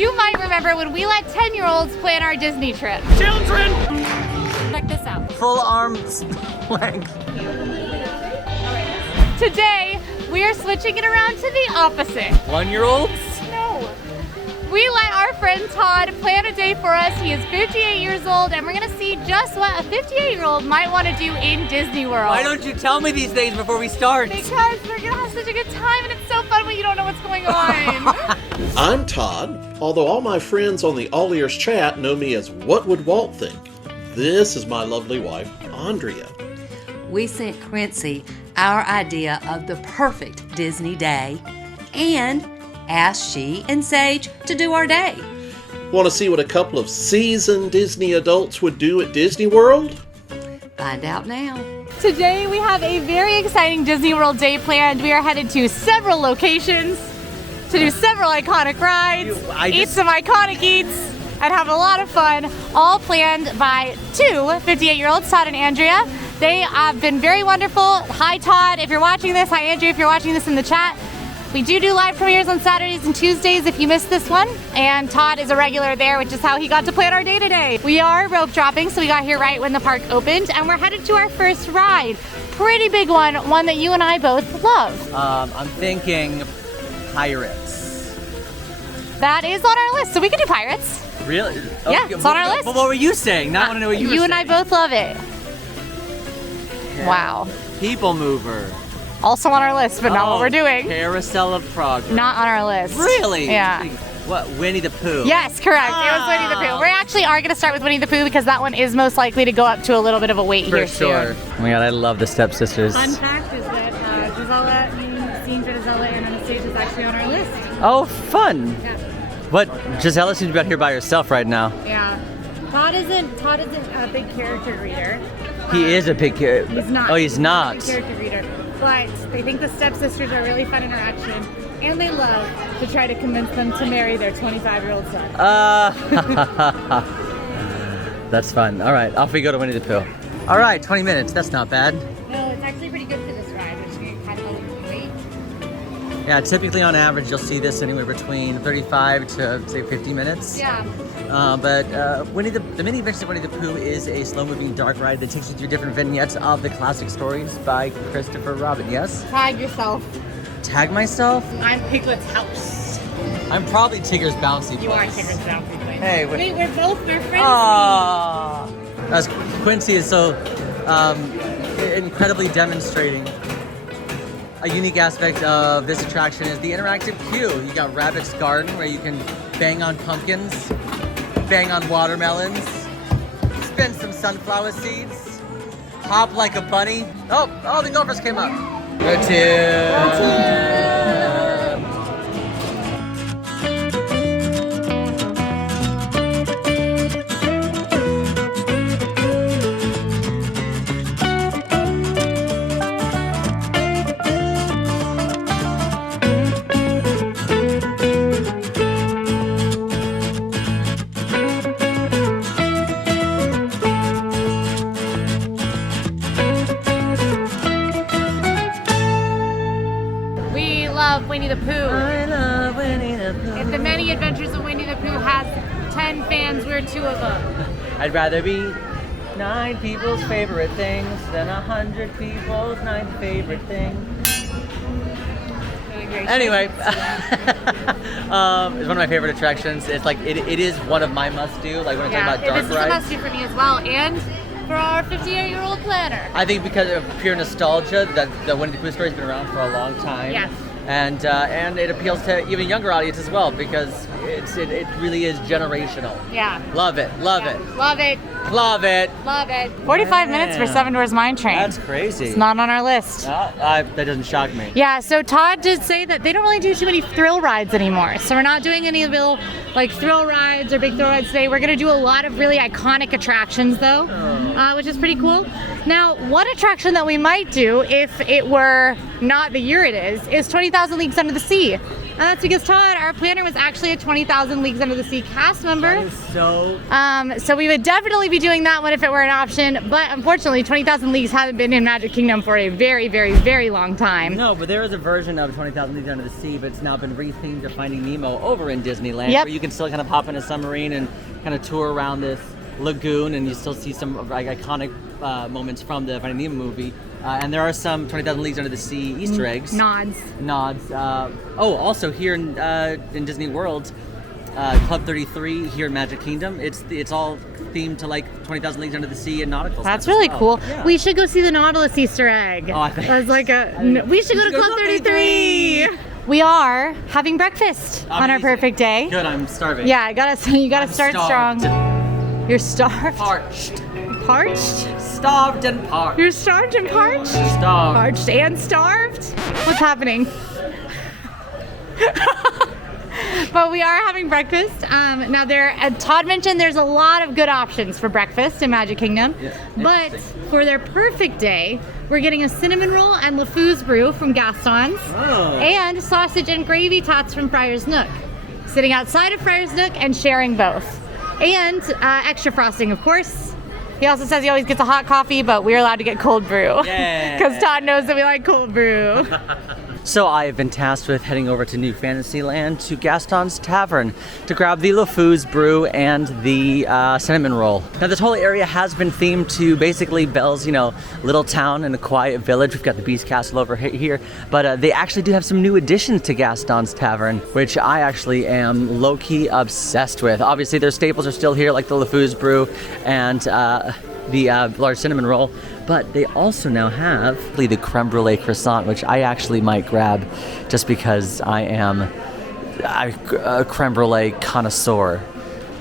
You might remember when we let 10-year-olds plan our Disney trip. Children! Check this out. Full arms length. Today, we are switching it around to the opposite. 1-year-olds? No. We let our friend Todd plan a day for us. He is 58 years old, and we're gonna see just what a 58-year-old might want to do in Disney World. Why don't you tell me these days before we start? Because we're gonna have such a good time, and it's so fun when you don't know what's going on. I'm Todd, although all my friends on the AllEars chat know me as What Would Walt Think? This is my lovely wife, Andrea. We sent Quincy our idea of the perfect Disney day and asked she and Sage to do our day. Want to see what a couple of seasoned Disney adults would do at Disney World? Find out now. Today, we have a very exciting Disney World day planned. We are headed to several locations to do several iconic rides, eat some iconic eats, and have a lot of fun, all planned by two 58-year-olds, Todd and Andrea. They have been very wonderful. Hi, Todd, if you're watching this. Hi, Andrea, if you're watching this in the chat. We do live premieres on Saturdays and Tuesdays if you missed this one. And Todd is a regular there, which is how he got to plan our day today. We are rope dropping, so we got here right when the park opened, and we're headed to our first ride. Pretty big one that you and I both love. I'm thinking Pirates. That is on our list, so we can do Pirates. Really? Yeah, it's on our list. But what were you saying? Now I want to know what you were saying. You and I both love it. Yeah. Wow. People Mover. Also on our list, but not what we're doing. Carousel of Progress. Not on our list. Really? Yeah. What, Winnie the Pooh? Yes, correct. It was Winnie the Pooh. We actually are going to start with Winnie the Pooh because that one is most likely to go up to a little bit of a wait For here sure. soon. Oh my god, I love the Stepsisters. Fun fact is that Gisela, Scene for Gisela and Anastasia is actually on our list. Oh, fun. Yeah. But Gisela seems to be out here by herself right now. Yeah. Todd isn't a big character reader. He is a big character. He's not. Oh, he's not. He's a big character reader. But they think the Stepsisters are really fun interaction, and they love to try to convince them to marry their 25-year-old son. That's fun. All right, off we go to Winnie the Pooh. All right, 20 minutes. That's not bad. No, it's actually pretty good for this ride. We're just going to kind of wait. Yeah, typically on average, you'll see this anywhere between 35 to say 50 minutes. Yeah. But the Mini Adventures of Winnie the Pooh is a slow-moving dark ride that takes you through different vignettes of the classic stories by Christopher Robin. Yes? Tag yourself. Tag myself? I'm Piglet's house. I'm probably Tigger's bouncy place. You are Tigger's bouncy place. Hey, wait, we're friends. Aww. As Quincy is so incredibly demonstrating. A unique aspect of this attraction is the interactive queue. You got Rabbit's Garden where you can bang on pumpkins, bang on watermelons, spin some sunflower seeds, hop like a bunny. Oh, the gophers came up. Go to. Winnie the Pooh. I love Winnie the Pooh. If the Many Adventures of Winnie the Pooh has 10 fans, we're 2 of them. I'd rather be 9 people's favorite things than 100 people's 9th favorite thing. Anyway, it's one of my favorite attractions. It's like it is one of my must-do. Like when I talk about dark rides. This is a must-do for me as well, and for our 58-year-old planner. I think because of pure nostalgia, that the Winnie the Pooh story's been around for a long time. Yes. And it appeals to even younger audience as well because it really is generational. Yeah. Love it. Love it. Love it. Love it. Love it. 45 minutes for Seven Dwarfs Mine Train. That's crazy. It's not on our list. That doesn't shock me. Yeah, so Todd did say that they don't really do too many thrill rides anymore. So we're not doing any real thrill rides or big thrill rides today. We're going to do a lot of really iconic attractions though, which is pretty cool. Now, one attraction that we might do if it were not the year it is 20,000 Leagues Under the Sea. And that's because Todd, our planner, was actually a 20,000 Leagues Under the Sea cast member. That is so... So we would definitely be doing that one if it were an option, but unfortunately 20,000 Leagues haven't been in Magic Kingdom for a very, very, very long time. No, but there is a version of 20,000 Leagues Under the Sea, but it's now been rethemed to Finding Nemo over in Disneyland, Yep. where you can still kind of hop in a submarine and kind of tour around this lagoon, and you still see some like iconic moments from the Finding Nemo movie. And there are some 20,000 Leagues Under the Sea Easter eggs. Nods. Also here in Disney World, Club 33 here in Magic Kingdom, it's all themed to like 20,000 Leagues Under the Sea and nautical That's stuff really as cool. well. Yeah. We should go see the Nautilus Easter egg. Oh, I think As like we should go to Club 33. We are having breakfast on our Amazing. perfect day. Good, I'm starving. Yeah, you gotta start starved. strong. You're starved? Parched. Parched? Starved and parched. You're starved and parched? Starved. Parched and starved? What's happening? But we are having breakfast. Now Todd mentioned there's a lot of good options for breakfast in Magic Kingdom. Yeah, but for their perfect day, we're getting a cinnamon roll and LeFou's brew from Gaston's. Oh. And sausage and gravy tots from Friar's Nook. Sitting outside of Friar's Nook and sharing both. And extra frosting, of course. He also says he always gets a hot coffee, but we're allowed to get cold brew. Yeah. Because Todd knows that we like cold brew. So I have been tasked with heading over to New Fantasyland to Gaston's Tavern to grab the LeFou's brew and the cinnamon roll. Now this whole area has been themed to basically Belle's, little town and a quiet village. We've got the Beast Castle over here, but they actually do have some new additions to Gaston's Tavern, which I actually am low-key obsessed with. Obviously their staples are still here, like the LeFou's brew and the large cinnamon roll, but they also now have the creme brulee croissant, which I actually might grab just because I am a creme brulee connoisseur.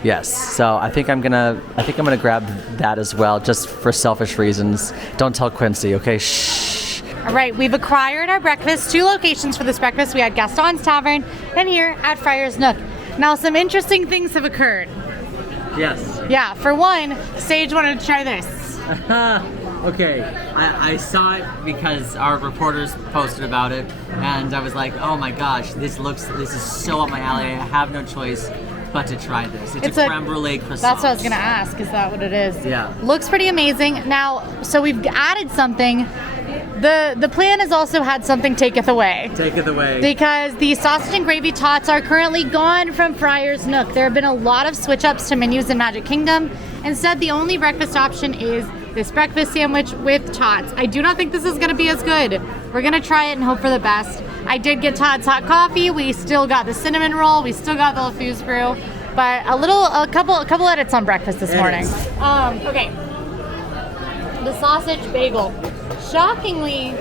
Yes, so I think I'm gonna grab that as well, just for selfish reasons. Don't tell Quincy, okay? Shh. All right, we've acquired our breakfast. 2 locations for this breakfast. We had Gaston's Tavern and here at Friar's Nook. Now some interesting things have occurred. Yes. Yeah, for one, Sage wanted to try this. Okay, I saw it because our reporters posted about it, and I was like, oh my gosh, this is so up my alley. I have no choice but to try this. It's a creme brulee croissant. That's what I was gonna ask. Is that what it is? Yeah. Looks pretty amazing. Now, so we've added something. The plan has also had something taketh away. Take it away. Because the sausage and gravy tots are currently gone from Friar's Nook. There have been a lot of switch ups to menus in Magic Kingdom. Instead, the only breakfast option is this breakfast sandwich with tots. I do not think this is going to be as good. We're going to try it and hope for the best. I did get Todd's hot coffee. We still got the cinnamon roll. We still got the LeFou's brew. But a couple edits on breakfast this morning. Okay. The sausage bagel. Shockingly,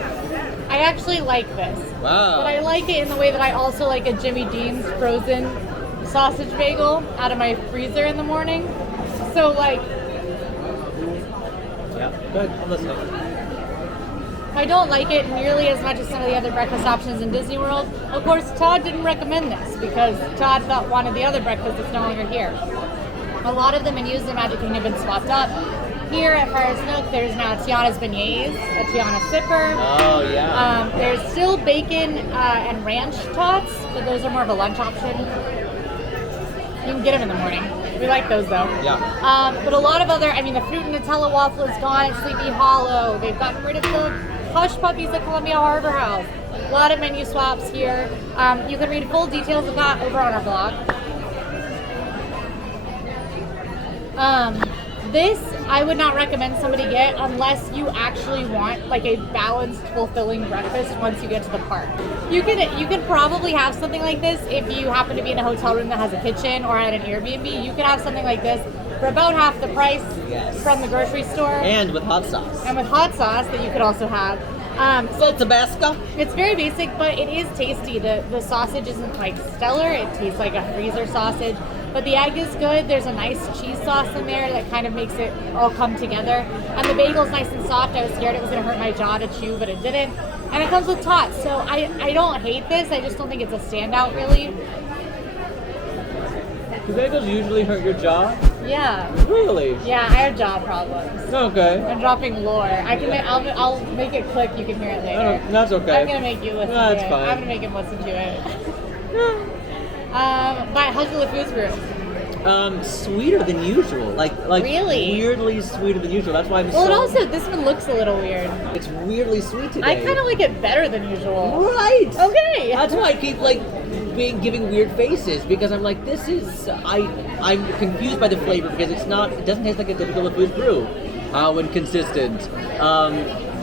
I actually like this. Wow. But I like it in the way that I also like a Jimmy Dean's frozen sausage bagel out of my freezer in the morning. So like, Yeah, good. I'm listening. I don't like it nearly as much as some of the other breakfast options in Disney World. Of course, Todd didn't recommend this because Todd wanted the other breakfast that's no longer here. A lot of the menus in Magic Kingdom have been swapped up. Here at Friar's Nook, there's now Tiana's Beignets, a Tiana Sipper. Oh, yeah. There's still bacon and ranch tots, but those are more of a lunch option. You can get them in the morning. We like those though. Yeah. But a lot of other, the fruit and Nutella waffle is gone at Sleepy Hollow. They've gotten rid of the Hush Puppies at Columbia Harbor House. A lot of menu swaps here. You can read full details of that over on our blog. This I would not recommend somebody get unless you actually want like a balanced, fulfilling breakfast once you get to the park. You could probably have something like this if you happen to be in a hotel room that has a kitchen or at an Airbnb. You could have something like this for about half the price from the grocery store. And with hot sauce. And with hot sauce that you could also have. So Tabasco? It's very basic, but it is tasty. The sausage isn't like stellar. It tastes like a freezer sausage. But the egg is good. There's a nice cheese sauce in there that kind of makes it all come together. And the bagel's nice and soft. I was scared it was going to hurt my jaw to chew, but it didn't. And it comes with tots. So I don't hate this. I just don't think it's a standout, really. Do bagels usually hurt your jaw? Yeah. Really? Yeah, I have jaw problems. Okay. I'm dropping lore. I'll make it click. You can hear it later. That's okay. I'm going to make you listen to it. That's fine. I'm going to make him listen to it. But how's the LeFou's brew? Sweeter than usual. Like Really? weirdly sweeter than usual. That's why I'm Well, so... and also, this one looks a little weird. It's weirdly sweet today. I kind of like it better than usual. Right. Okay. That's why I keep giving weird faces, because I'm like, this is... I'm confused by the flavor because it doesn't taste like a typical LeFou's brew. How inconsistent.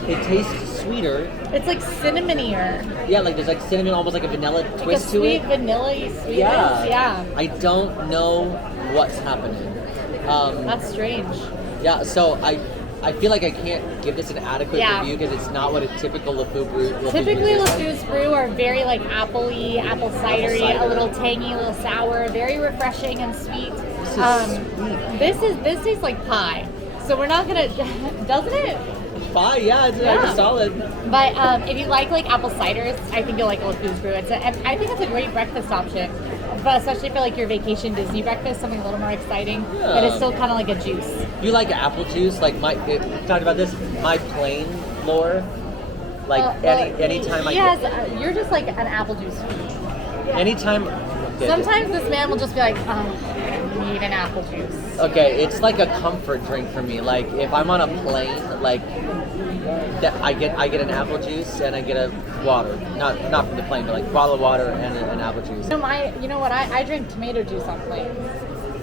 It tastes sweeter. It's like cinnamonier. Yeah, like there's like cinnamon, almost like a vanilla Like twist a to sweet it. vanilla-y sweetness. Yeah. Yeah. I don't know what's happening. That's strange. Yeah, so I feel like I can't give this an adequate Yeah. review because it's not what a typical LeFou brew. Typically, is. LeFou's brew are very like apple-y, apple cidery, cider. a little tangy, a little sour, very refreshing and sweet. This is sweet. This tastes like pie. So we're not gonna, doesn't it? Pie, yeah, it's Yeah. solid. But if you like apple ciders, I think you'll like LeFou's brew. And I think it's a great breakfast option, but especially for like your vacation Disney breakfast, something a little more exciting. Yeah. But it's still kind of like a juice. You like apple juice? Like we talked about this. My plain lore. Like anytime Yes, you're just like an apple juice. anytime. Sometimes this man will just be like, I need an apple juice. Okay, it's like a comfort drink for me. Like if I'm on a plane, like I get an apple juice and I get a water. Not from the plane, but like bottle of water and an apple juice. You know what? I drink tomato juice on planes.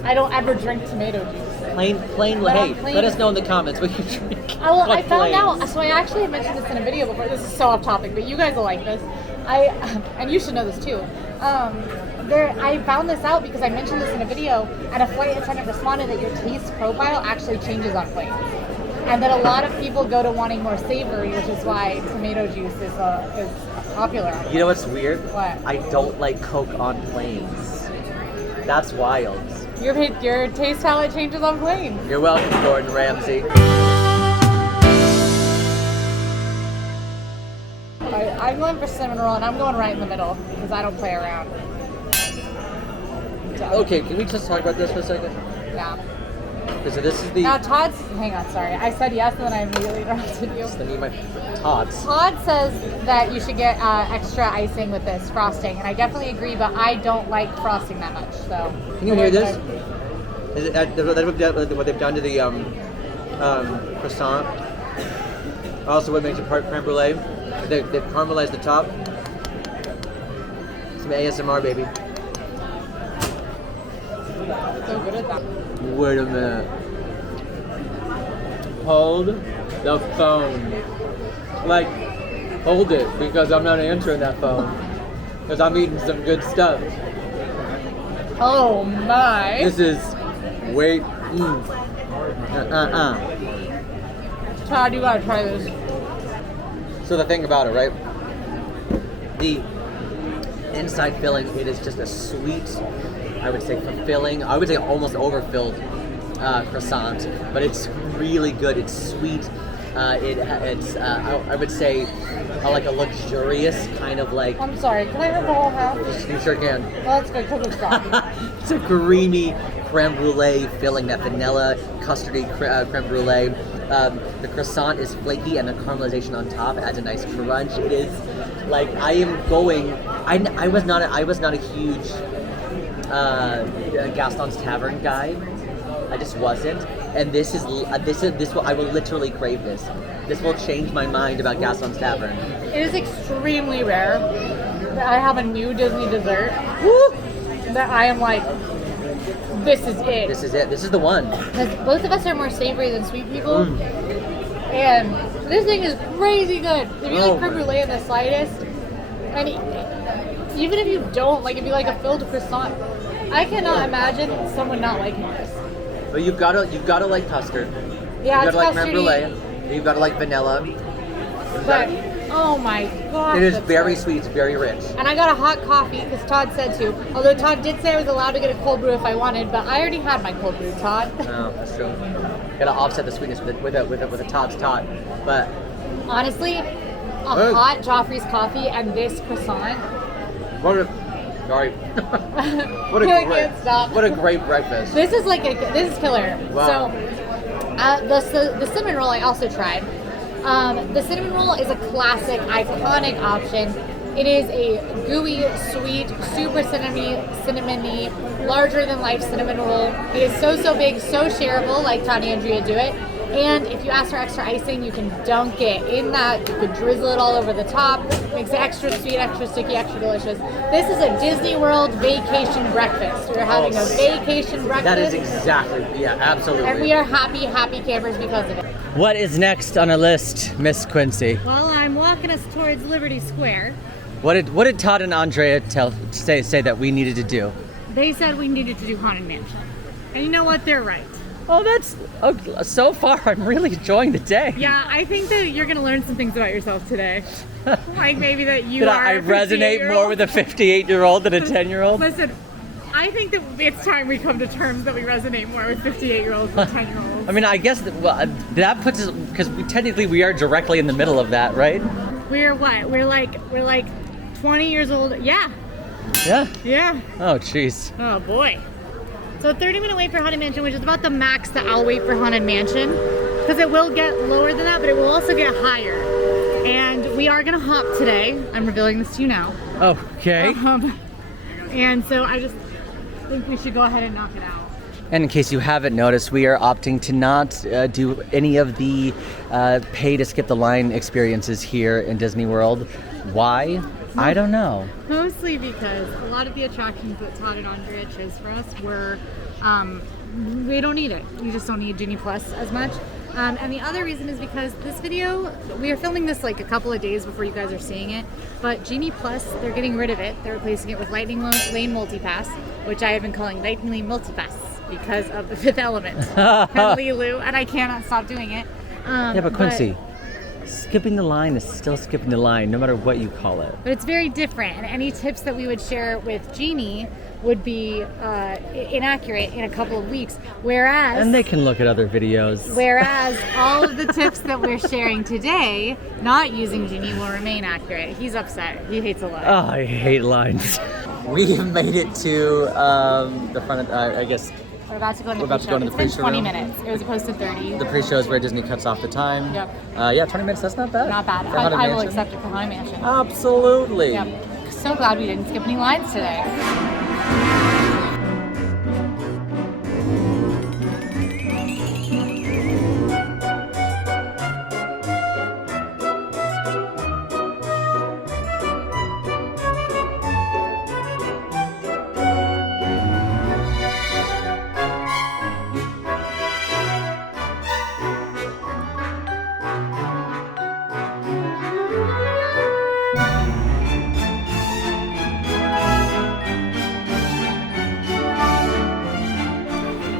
I don't ever drink tomato juice. Plain. But Hey, on planes- let us know in the comments what you drink. I found out. So I actually mentioned this in a video before. This is so off topic, but you guys will like this. And you should know this too. I found this out because I mentioned this in a video, and a flight attendant responded that your taste profile actually changes on planes, and that a lot of people go to wanting more savory, which is why tomato juice is popular. You know what's weird? What? I don't like Coke on planes. That's wild. Your taste palette changes on planes. You're welcome, Gordon Ramsay. I'm going for cinnamon roll, and I'm going right in the middle because I don't play around. Okay, can we just talk about this for a second? Yeah. Because this is the... Now hang on, sorry. I said yes, and then I immediately interrupted you. Let me my tots. Todd says that you should get extra icing with this frosting, and I definitely agree, but I don't like frosting that much. So Can you hear this? Is it what they've done to the croissant? Also, what makes it part creme brulee? They've caramelized the top. Some ASMR, baby. So good at that. Wait a minute. Hold the phone. Like, hold it, because I'm not answering that phone. Because I'm eating some good stuff. Oh my! This is, wait, Todd, you gotta try this. So the thing about it, right? The inside filling, it is just a sweet, I would say fulfilling, I would say almost overfilled croissant, but it's really good. It's sweet. I would say like a luxurious kind of like. I'm sorry, can I have the whole half? You sure can. Well, that's good because it's dry. It's a creamy creme brulee filling, that vanilla custardy creme brulee. The croissant is flaky, and the caramelization on top adds a nice crunch. It is like I was not a huge Gaston's Tavern guy. I just wasn't, and this will I will literally crave this. This will change my mind about Gaston's Tavern. It is extremely rare that I have a new Disney dessert that I am like, this is it. This is it. This is the one. Because both of us are more savory than sweet people, and this thing is crazy good. If you like creme brulee in the slightest, and even if you don't, like if you like a filled croissant, I cannot imagine someone not liking this. But you've got to like custard. Yeah, You've got it's to like creme custardy. brulee. You've got to like vanilla. But oh my gosh, It is that's very good. sweet. It's very rich. And I got a hot coffee because Todd said to. Although Todd did say I was allowed to get a cold brew if I wanted, but I already had my cold brew, Todd. No, that's true. Got to offset the sweetness with a Todd's tot. But Honestly, hot Joffrey's coffee and this croissant. what a I can't stop. What a great breakfast. This is this is killer. Wow. So the cinnamon roll I also tried. The cinnamon roll is a classic, iconic option. It is a gooey, sweet, super cinnamony, larger than life cinnamon roll. It is so big, so shareable, like Tanya and Andrea do it. And if you ask for extra icing, you can dunk it in that. You could drizzle it all over the top. Makes it extra sweet, extra sticky, extra delicious. This is a Disney World vacation breakfast. We're having a vacation breakfast. That is exactly, yeah, absolutely. And we are happy campers because of it. What is next on our list, Miss Quincy? Well, I'm walking us towards Liberty Square. What did Todd and Andrea say that we needed to do? They said we needed to do Haunted Mansion. And you know what? They're right. So far I'm really enjoying the day. Yeah, I think that you're going to learn some things about yourself today. Like maybe that you Did are I resonate more with a 58-year-old than a 10-year-old? Listen, I think that it's time we come to terms that we resonate more with 58-year-olds than 10-year-olds. I mean, I guess that puts us, because technically we are directly in the middle of that, right? We're what? We're like 20 years old. Yeah. Yeah? Yeah. Oh, jeez. Oh, boy. So 30-minute wait for Haunted Mansion, which is about the max that I'll wait for Haunted Mansion. Because it will get lower than that, but it will also get higher. And we are going to hop today. I'm revealing this to you now. Okay. And so I just think we should go ahead and knock it out. And in case you haven't noticed, we are opting to not do any of the pay to skip the line experiences here in Disney World. Why? I don't know. Mostly because a lot of the attractions that Todd and Andrea chose for us were, we don't need it. You just don't need Genie Plus as much. And the other reason is because this video, we are filming this like a couple of days before you guys are seeing it, but Genie Plus, they're getting rid of it. They're replacing it with Lightning Lane Multipass, which I have been calling Lightning Lane Multipass because of the Fifth Element and Lulu, and I cannot stop doing it. Yeah, but Quincy, skipping the line is still skipping the line, no matter what you call it. But it's very different, and any tips that we would share with Genie would be inaccurate in a couple of weeks, whereas... And they can look at other videos. Whereas all of the tips that we're sharing today, not using Genie, will remain accurate. He's upset. He hates a line. Oh, I hate lines. We have made it to the front of, I guess... We're about to go in the pre-show. It's been 20 minutes. It was supposed to 30. The pre-show is where Disney cuts off the time. Yep. Yeah, 20 minutes, that's not bad. Not bad. I will accept it for Haunted Mansion. Absolutely. Yep. So glad we didn't skip any lines today.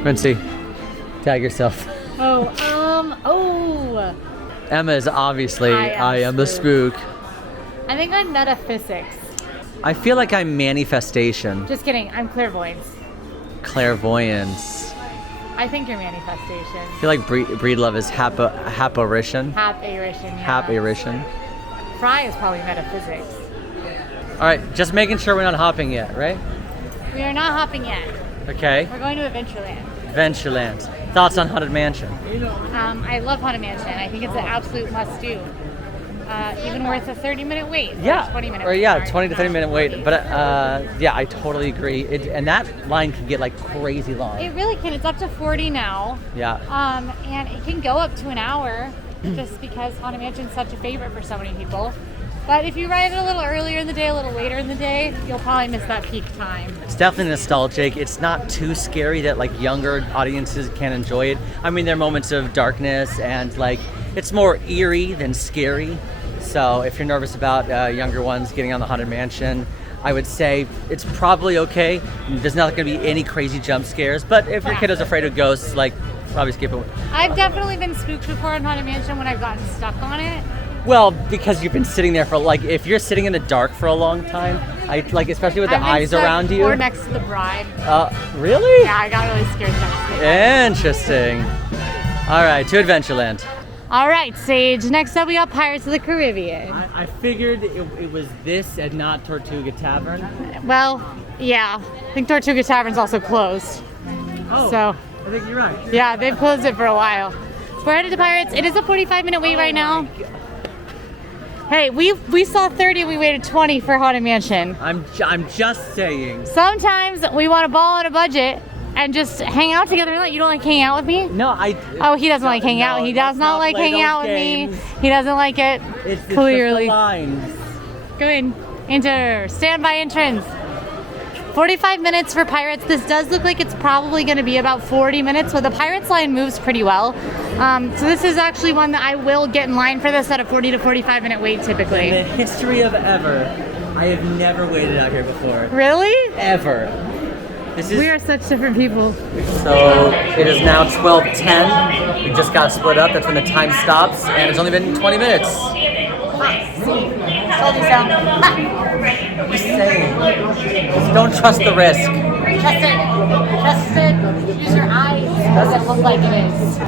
Quincy, tag yourself. Oh. Emma is obviously I am the spook. I think I'm metaphysics. I feel like I'm manifestation. Just kidding, I'm clairvoyance. Clairvoyance. I think you're manifestation. I feel like Breedlove is happarition. Happarition, yeah. Happarition. Fry is probably metaphysics. All right, just making sure we're not hopping yet, right? We are not hopping yet. Okay. We're going to Adventureland. Adventureland. Thoughts on Haunted Mansion? I love Haunted Mansion. I think it's an absolute must-do. Even worth a 30-minute wait. Yeah. 20 minutes. Or yeah, 20 to 30-minute wait. But yeah, I totally agree. And that line can get like crazy long. It really can. It's up to 40 now. Yeah. And it can go up to an hour, just because Haunted Mansion is such a favorite for so many people. But if you ride it a little earlier in the day, a little later in the day, you'll probably miss that peak time. It's definitely nostalgic. It's not too scary that like younger audiences can enjoy it. I mean, there are moments of darkness and like it's more eerie than scary. So if you're nervous about younger ones getting on the Haunted Mansion, I would say it's probably okay. There's not going to be any crazy jump scares. But if your kid is afraid of ghosts, like probably skip it. I've definitely been spooked before in Haunted Mansion when I've gotten stuck on it. Well, because you've been sitting there for like, if you're sitting in the dark for a long time, I like, especially with the eyes around you. Or next to the bride. Really? Yeah, I got really scared next to the Interesting. All right, to Adventureland. All right, Sage. Next up, we got Pirates of the Caribbean. I figured it was this and not Tortuga Tavern. Well, yeah. I think Tortuga Tavern's also closed. Oh, so I think you're right. Yeah, they've closed it for a while. We're headed to Pirates. It is a 45-minute wait right now. Hey, we saw 30 and we waited 20 for Haunted Mansion. I'm just saying. Sometimes we want to ball on a budget and just hang out together. You don't like hanging out with me? No, Oh, he doesn't like hanging out. He does not like hanging out with me. He doesn't like it. It's clearly. just the lines. Go in. Enter. Standby entrance. 45 minutes for Pirates. This does look like it's probably going to be about 40 minutes, but the Pirates line moves pretty well. So this is actually one that I will get in line for this at a 40 to 45 minute wait typically. In the history of ever, I have never waited out here before. Really? Ever. We are such different people. So it is now 12:10. We just got split up. That's when the time stops, and it's only been 20 minutes. Told you so. Just saying. Just don't trust the risk. Trust it. Trust it. Use your eyes. Does it look like it is?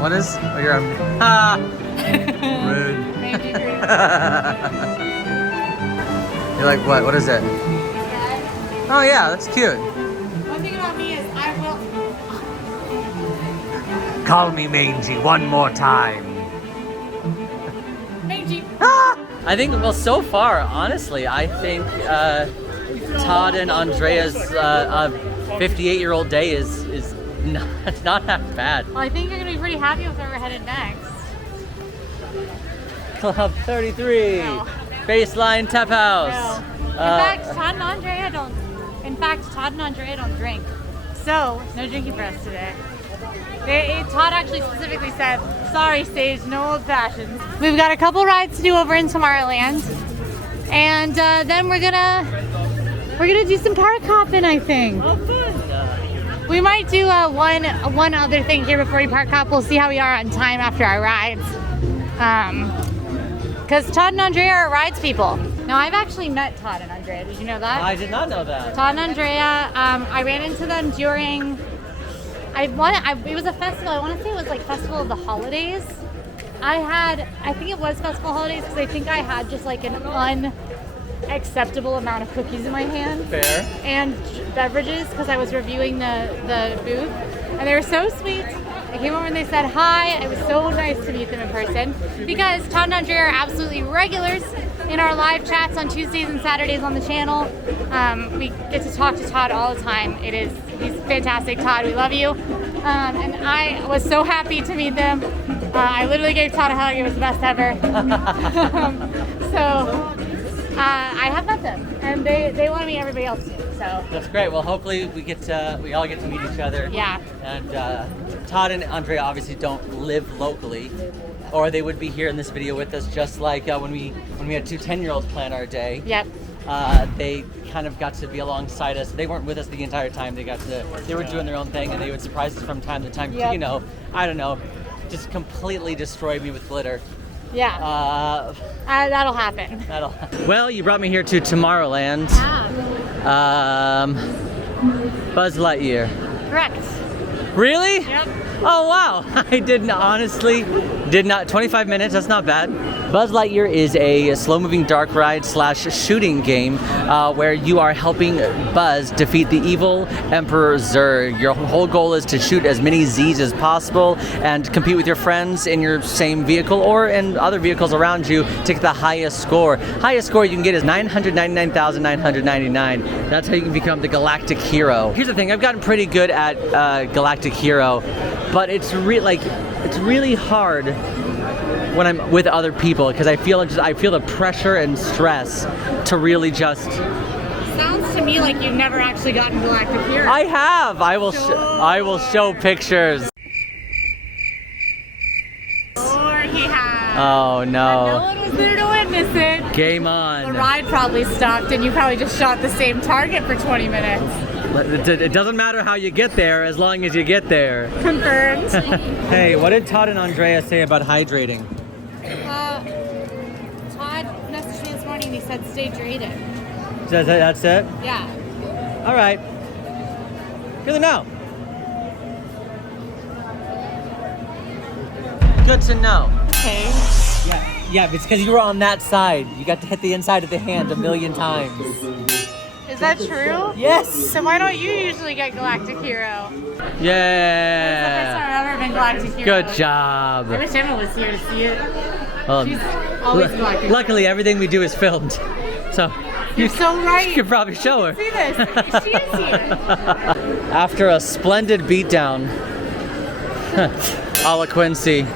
What is? Oh, you're rude. Thank you. You're like, what? What is it? Oh yeah, that's cute. One thing about me is I will. Call me Mangy one more time. Mangy. I think, well, so far, honestly, I think Todd and Andrea's 58-year-old day is not that bad. Well, I think you're gonna be pretty happy with where we're headed next. Club 33, No. Baseline Tap House. No. In fact, Todd and Andrea don't. In fact, Todd and Andrea don't drink, so no drinking for us today. Todd actually specifically said, "Sorry, Sage, no old fashions." We've got a couple rides to do over in Tomorrowland, and then we're gonna do some park hopping, I think. Oh, fun. We might do one other thing here before we park hop. We'll see how we are on time after our rides. Because Todd and Andrea are rides people. Now, I've actually met Todd and Andrea. Did you know that? I did not know that. Todd and Andrea, I ran into them during, it was a festival. I want to say it was like Festival of the Holidays. I think it was Festival Holidays because I think I had just like an unacceptable amount of cookies in my hand. Fair. And beverages because I was reviewing the booth, and they were so sweet. They came over and they said hi. It was so nice to meet them in person because Todd and Andrea are absolutely regulars in our live chats on Tuesdays and Saturdays on the channel. We get to talk to Todd all the time. He's fantastic. Todd, we love you. And I was so happy to meet them. I literally gave Todd a hug. It was the best ever. I have met them, and they want to meet everybody else too. So that's great. Well, hopefully we all get to meet each other. Yeah. And Todd and Andrea obviously don't live locally, or they would be here in this video with us. Just like when we had two 10-year-olds plan our day. Yep. They kind of got to be alongside us. They weren't with us the entire time. They were doing their own thing, and they would surprise us from time to time. Yep. You know, I don't know, just completely destroy me with glitter. Yeah. That'll happen. Well, you brought me here to Tomorrowland. Buzz Lightyear. Correct. Really? Yep. Oh wow, I did not. 25 minutes, that's not bad. Buzz Lightyear is a slow-moving dark ride / shooting game where you are helping Buzz defeat the evil Emperor Zurg. Your whole goal is to shoot as many Z's as possible and compete with your friends in your same vehicle or in other vehicles around you to get the highest score. Highest score you can get is 999,999. That's how you can become the Galactic Hero. Here's the thing, I've gotten pretty good at Galactic Hero, but it's really hard when I'm with other people because I feel the pressure and stress to really just. Sounds to me like you've never actually gotten Galactic Hero. I have. I will show pictures. Or he has. Oh No no. one was there to witness it. Game The on. ride probably stopped, and you probably just shot the same target for 20 minutes. It doesn't matter how you get there as long as you get there. Confirmed. Hey, what did Todd and Andrea say about hydrating? Todd messaged me this morning. He said stay hydrated. That's it? Yeah. All right. Good to know. Good to know. Okay. Yeah, it's because you were on that side. You got to hit the inside of the hand a million times. Is that true? Yes. So why don't you usually get Galactic Hero? Yeah. It's the first time I've ever been Galactic Hero. Good job. I wish Emma was here to see it. Well, She's always Galactic. luckily, everything we do is filmed, so You're so right. you could probably show her. See this? She is here. After a splendid beatdown, a la Quincy,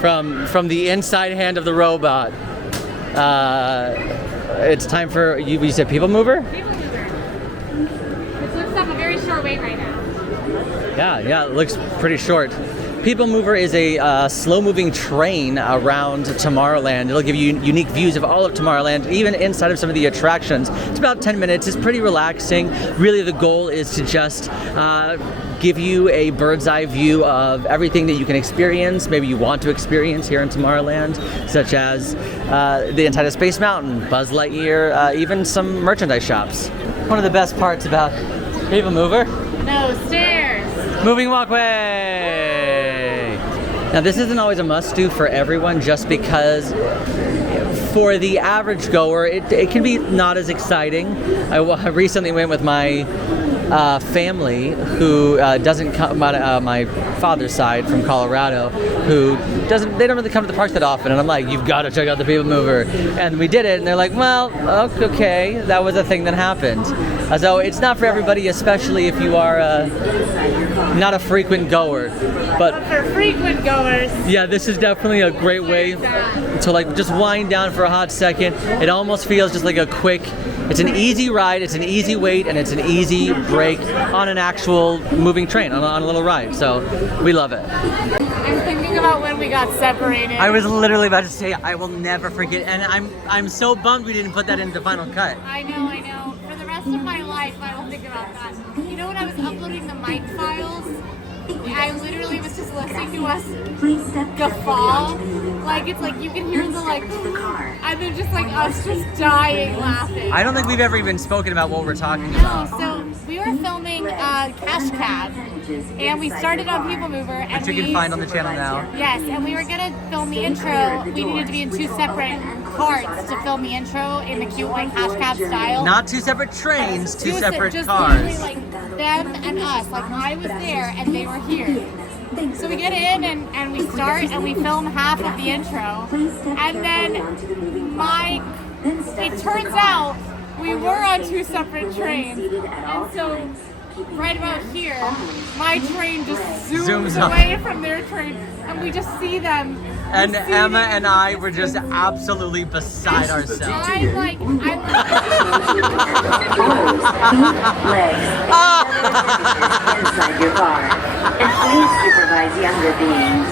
from the inside hand of the robot, it's time for you said People Mover? People Mover. This looks like a very short wait right now. Yeah, it looks pretty short. People Mover is a slow-moving train around Tomorrowland. It'll give you unique views of all of Tomorrowland, even inside of some of the attractions. It's about 10 minutes. It's pretty relaxing. Really, the goal is to just give you a bird's eye view of everything that you can experience, maybe you want to experience here in Tomorrowland, such as the inside of Space Mountain, Buzz Lightyear, even some merchandise shops. One of the best parts about People Mover, No, stairs. moving walkway. Now this isn't always a must-do for everyone, just because for the average goer, it can be not as exciting. I recently went with my family who doesn't come out my father's side from Colorado, who they don't really come to the parks that often, and I'm like, you've got to check out the People Mover, and we did it, and they're like, well, okay, that was a thing that happened. So it's not for everybody, especially if you are not a frequent goer, but For frequent goers. yeah, this is definitely a great way to like just wind down for a hot second. It almost feels just like a quick, it's an easy ride, it's an easy wait, and it's an easy break on an actual moving train, on a little ride. So we love it. I'm thinking about when we got separated. I was literally about to say, I will never forget, and I'm so bummed we didn't put that into the final cut. I know. For the rest of my life, I will think about that. You know, when I was uploading the mic files, I literally was just listening to us guffaw. Like, it's like you can hear the like, and then just like us just dying laughing. I don't think we've ever even spoken about what we're talking about. No, so we were filming Cash Cab, and we started on People Mover. And Which you can find on the channel now. Yes, and we were gonna film the intro. We needed to be in two separate carts to film the intro in the cute like Cash Cab style. Not two separate trains, two separate just cars. literally, like them and us. Like I was there and they were here. So we get in and we start and we film half of the intro, and then it turns out we were on two separate trains, and so right about here, my train just zooms away from their train, and we just see them. And Emma and I were just absolutely beside ourselves. I'm like inside your car, and please supervise younger beings.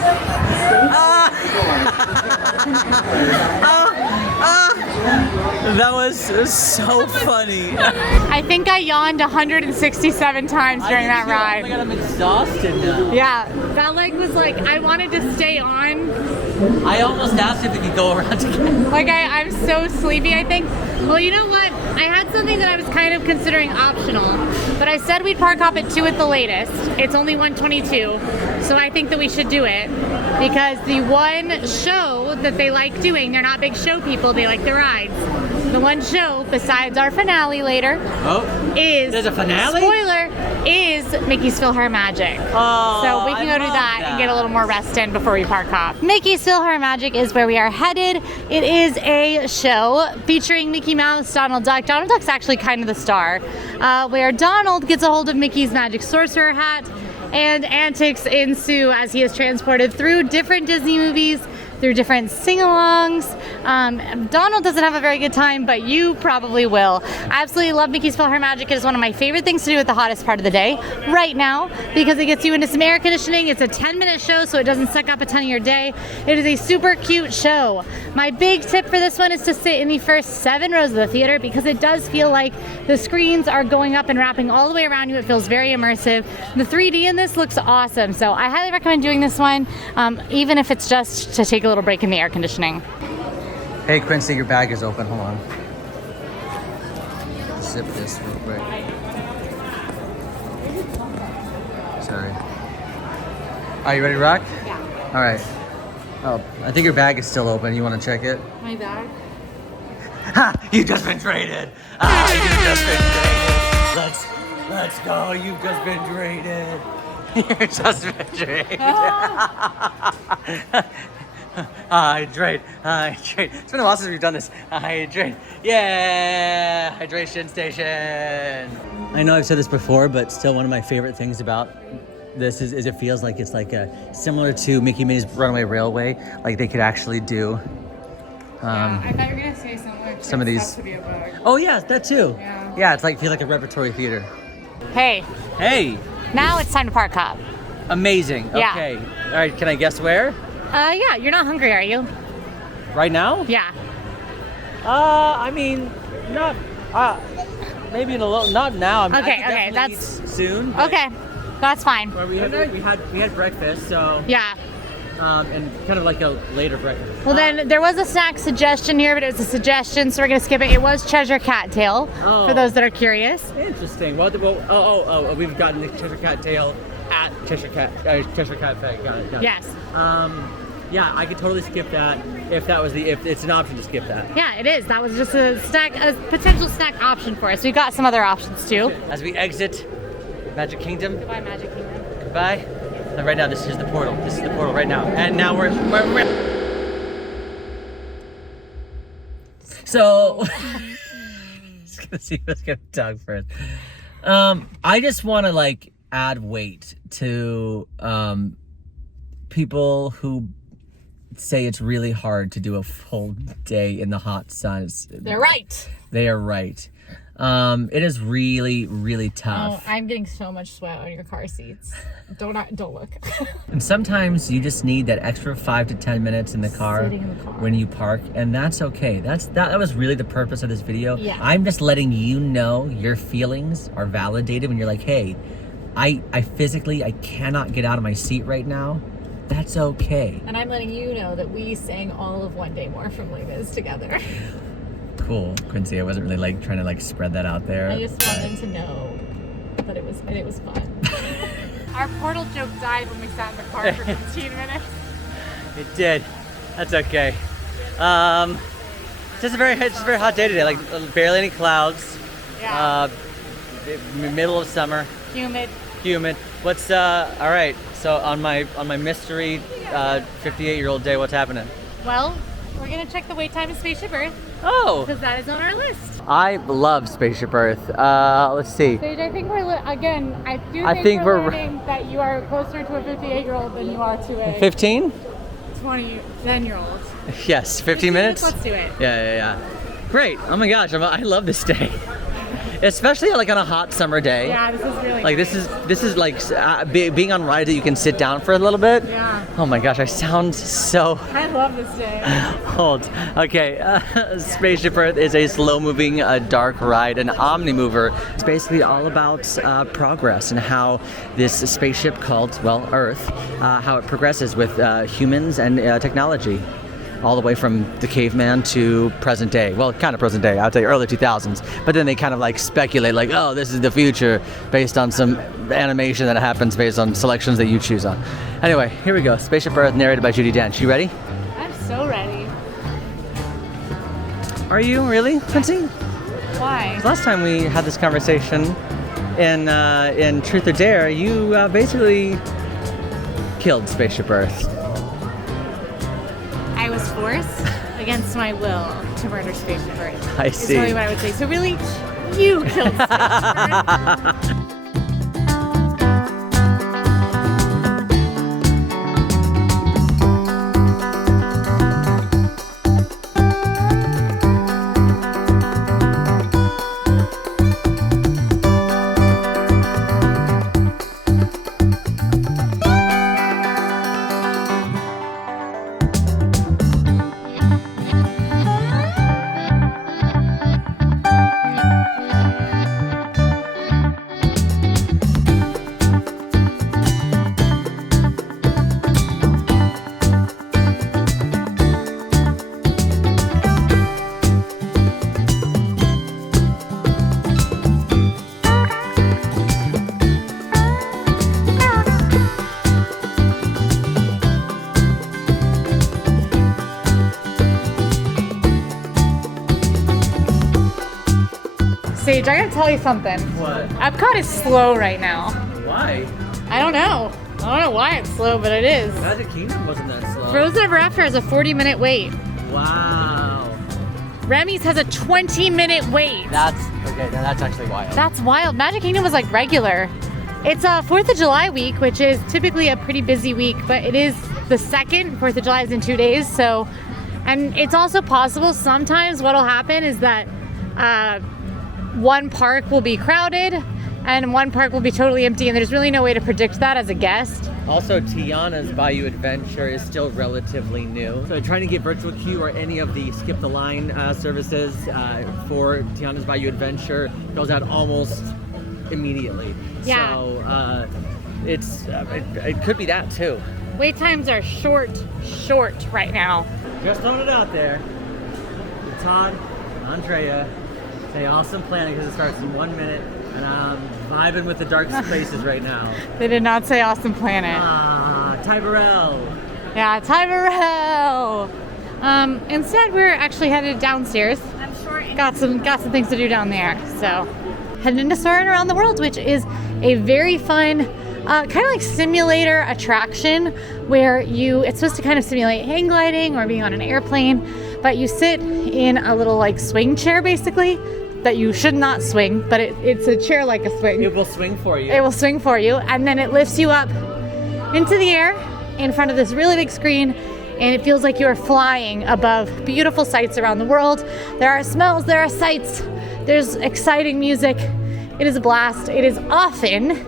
That was so funny. I think I yawned 167 times during that ride. Oh my god, I'm exhausted now. Yeah, that leg was like, I wanted to stay on. I almost asked if we could go around again. Like, I'm so sleepy, I think. Well, you know what? I had something that I was kind of considering optional, but I said we'd park hop at 2 at the latest. It's only 1:22, so I think that we should do it, because the one show that they like doing, they're not big show people, they like the rides. The one show, besides our finale later, is... There's a finale? Spoiler, is Mickey's PhilharMagic. Oh, So we can go do that and get a little more rest in before we park hop. Mickey's PhilharMagic is where we are headed. It is a show featuring Mickey Mouse, Donald Duck. Donald Duck's actually kind of the star, where Donald gets a hold of Mickey's magic sorcerer hat, and antics ensue as he is transported through different Disney movies through different sing-alongs. Donald doesn't have a very good time, but you probably will. I absolutely love Mickey's PhilharMagic. It is one of my favorite things to do at the hottest part of the day right now because it gets you into some air conditioning. It's a 10-minute show, so it doesn't suck up a ton of your day. It is a super cute show. My big tip for this one is to sit in the first 7 rows of the theater because it does feel like the screens are going up and wrapping all the way around you. It feels very immersive. The 3D in this looks awesome, so I highly recommend doing this one, even if it's just to take a little break in the air conditioning. Hey Quincy, your bag is open. Hold on. Zip this real quick. Sorry. Are you ready to rock? Yeah. All right. Oh, I think your bag is still open. You want to check it? My bag? Ha! You've just been traded. You've just been traded. Let's go. You've just been traded. You've just been traded. Hydrate. It's been a while since we've done this. Hydrate. Yeah! Hydration station. I know I've said this before, but still one of my favorite things about this is it feels like it's like similar to Mickey Minnie's Runaway Railway. Like they could actually do. I thought you were gonna say some of these. To be a bug. Oh yeah, that too. Yeah. Yeah, it's like feel like a repertory theater. Hey, now it's time to park hop. Amazing. Yeah. Okay. All right. Can I guess where? Yeah, you're not hungry, are you? Right now? Yeah. I mean, not. Maybe in a little. Not now. I mean, Okay, I could okay, definitely that's eat soon. but- Okay, that's fine. Well, we had breakfast, so Yeah. and kind of like a later breakfast. Well, then there was a snack suggestion here, but it was a suggestion, so we're gonna skip it. It was Cheshire Cat Tail for those that are curious. Interesting. Well, we've gotten the Cheshire Cat tail at Cheshire Cat Fed. Got it. Yes. Yeah, I could totally skip that if it's an option to skip that. Yeah, it is. That was just a potential snack option for us. We've got some other options too. As we exit Magic Kingdom. Goodbye, Magic Kingdom. Goodbye. And right now, this is the portal. This is the portal right now. And now we're so. Just gonna see who's gonna talk first. I just want to like add weight to people who say it's really hard to do a full day in the hot sun. They're right. They are right. It is really, really tough. Oh, I'm getting so much sweat on your car seats. Don't look. And sometimes you just need that extra 5 to 10 minutes in the car, Sitting in the car. when you park, and that's okay. That was really the purpose of this video. Yeah. I'm just letting you know your feelings are validated when you're like, hey, I physically cannot get out of my seat right now. That's okay. And I'm letting you know that we sang all of One Day More from Les Mis together. Cool, Quincy. I wasn't really like trying to like spread that out there. I just want them to know that it was fun. Our portal joke died when we sat in the car for 15 minutes. It did. That's okay. It's just a very hot day today. Like barely any clouds. Yeah. Middle of summer. Humid. What's all right? So on my mystery 58-year-old day, what's happening? Well, we're gonna check the wait time of Spaceship Earth Oh, because that is on our list. I love Spaceship Earth. Let's see. Sage, I think we're I think we're learning that you are closer to a 58-year-old than you are to a 15? 10-year-old. Yes, 15 minutes. Let's do it. Yeah. Great. Oh my gosh, I love this day. Especially like on a hot summer day. Yeah, this is really Like nice. this is like being on rides that you can sit down for a little bit. Yeah. Oh my gosh, I sound so I love this day. old. Okay, Spaceship Earth is a slow-moving, dark ride, an omnimover. It's basically all about progress and how this spaceship called, Earth, how it progresses with humans and technology. All the way from the caveman to present day. Well, kind of present day, I would say early 2000s. But then they kind of like speculate like, oh, this is the future based on some animation that happens based on selections that you choose on. Anyway, here we go. Spaceship Earth, narrated by Judi Dench. You ready? I'm so ready. Are you really, Quincy? Why? Last time we had this conversation in Truth or Dare, you basically killed Spaceship Earth. I was forced against my will to murder Spaceship Earth. I see. Is really what I would say. So really, you killed Spaceship Earth. I gotta tell you something. What? Epcot is slow right now. Why? I don't know. I don't know why it's slow, but it is. Magic Kingdom wasn't that slow. Frozen Ever After has a 40-minute wait. Wow. Remy's has a 20-minute wait. That's okay. Now that's actually wild. That's wild. Magic Kingdom was like regular. It's 4th of July week, which is typically a pretty busy week, but it is the 2nd. 4th of July is in 2 days, so, and it's also possible sometimes what'll happen is that one park will be crowded and one park will be totally empty, and there's really no way to predict that as a guest. Also, Tiana's Bayou Adventure is still relatively new. So trying to get virtual queue or any of the skip the line services for Tiana's Bayou Adventure goes out almost immediately. Yeah. So it could be that too. Wait times are short right now. Just throwing it out there. Todd, Andrea, say awesome planning because it starts in 1 minute. And I'm vibing with the dark spaces right now. They did not say Awesome Planet. Ty Burrell. Yeah, Ty Burrell. Instead, we're actually headed downstairs. I'm sure. Got some things to do down there. So, heading into Soarin' Around the World, which is a very fun, kind of like simulator attraction where it's supposed to kind of simulate hang gliding or being on an airplane, but you sit in a little like swing chair basically. That you should not swing, but it's a chair like a swing. It will swing for you. It will swing for you, and then it lifts you up into the air in front of this really big screen, and it feels like you are flying above beautiful sights around the world. There are smells, there are sights, there's exciting music. It is a blast. It is often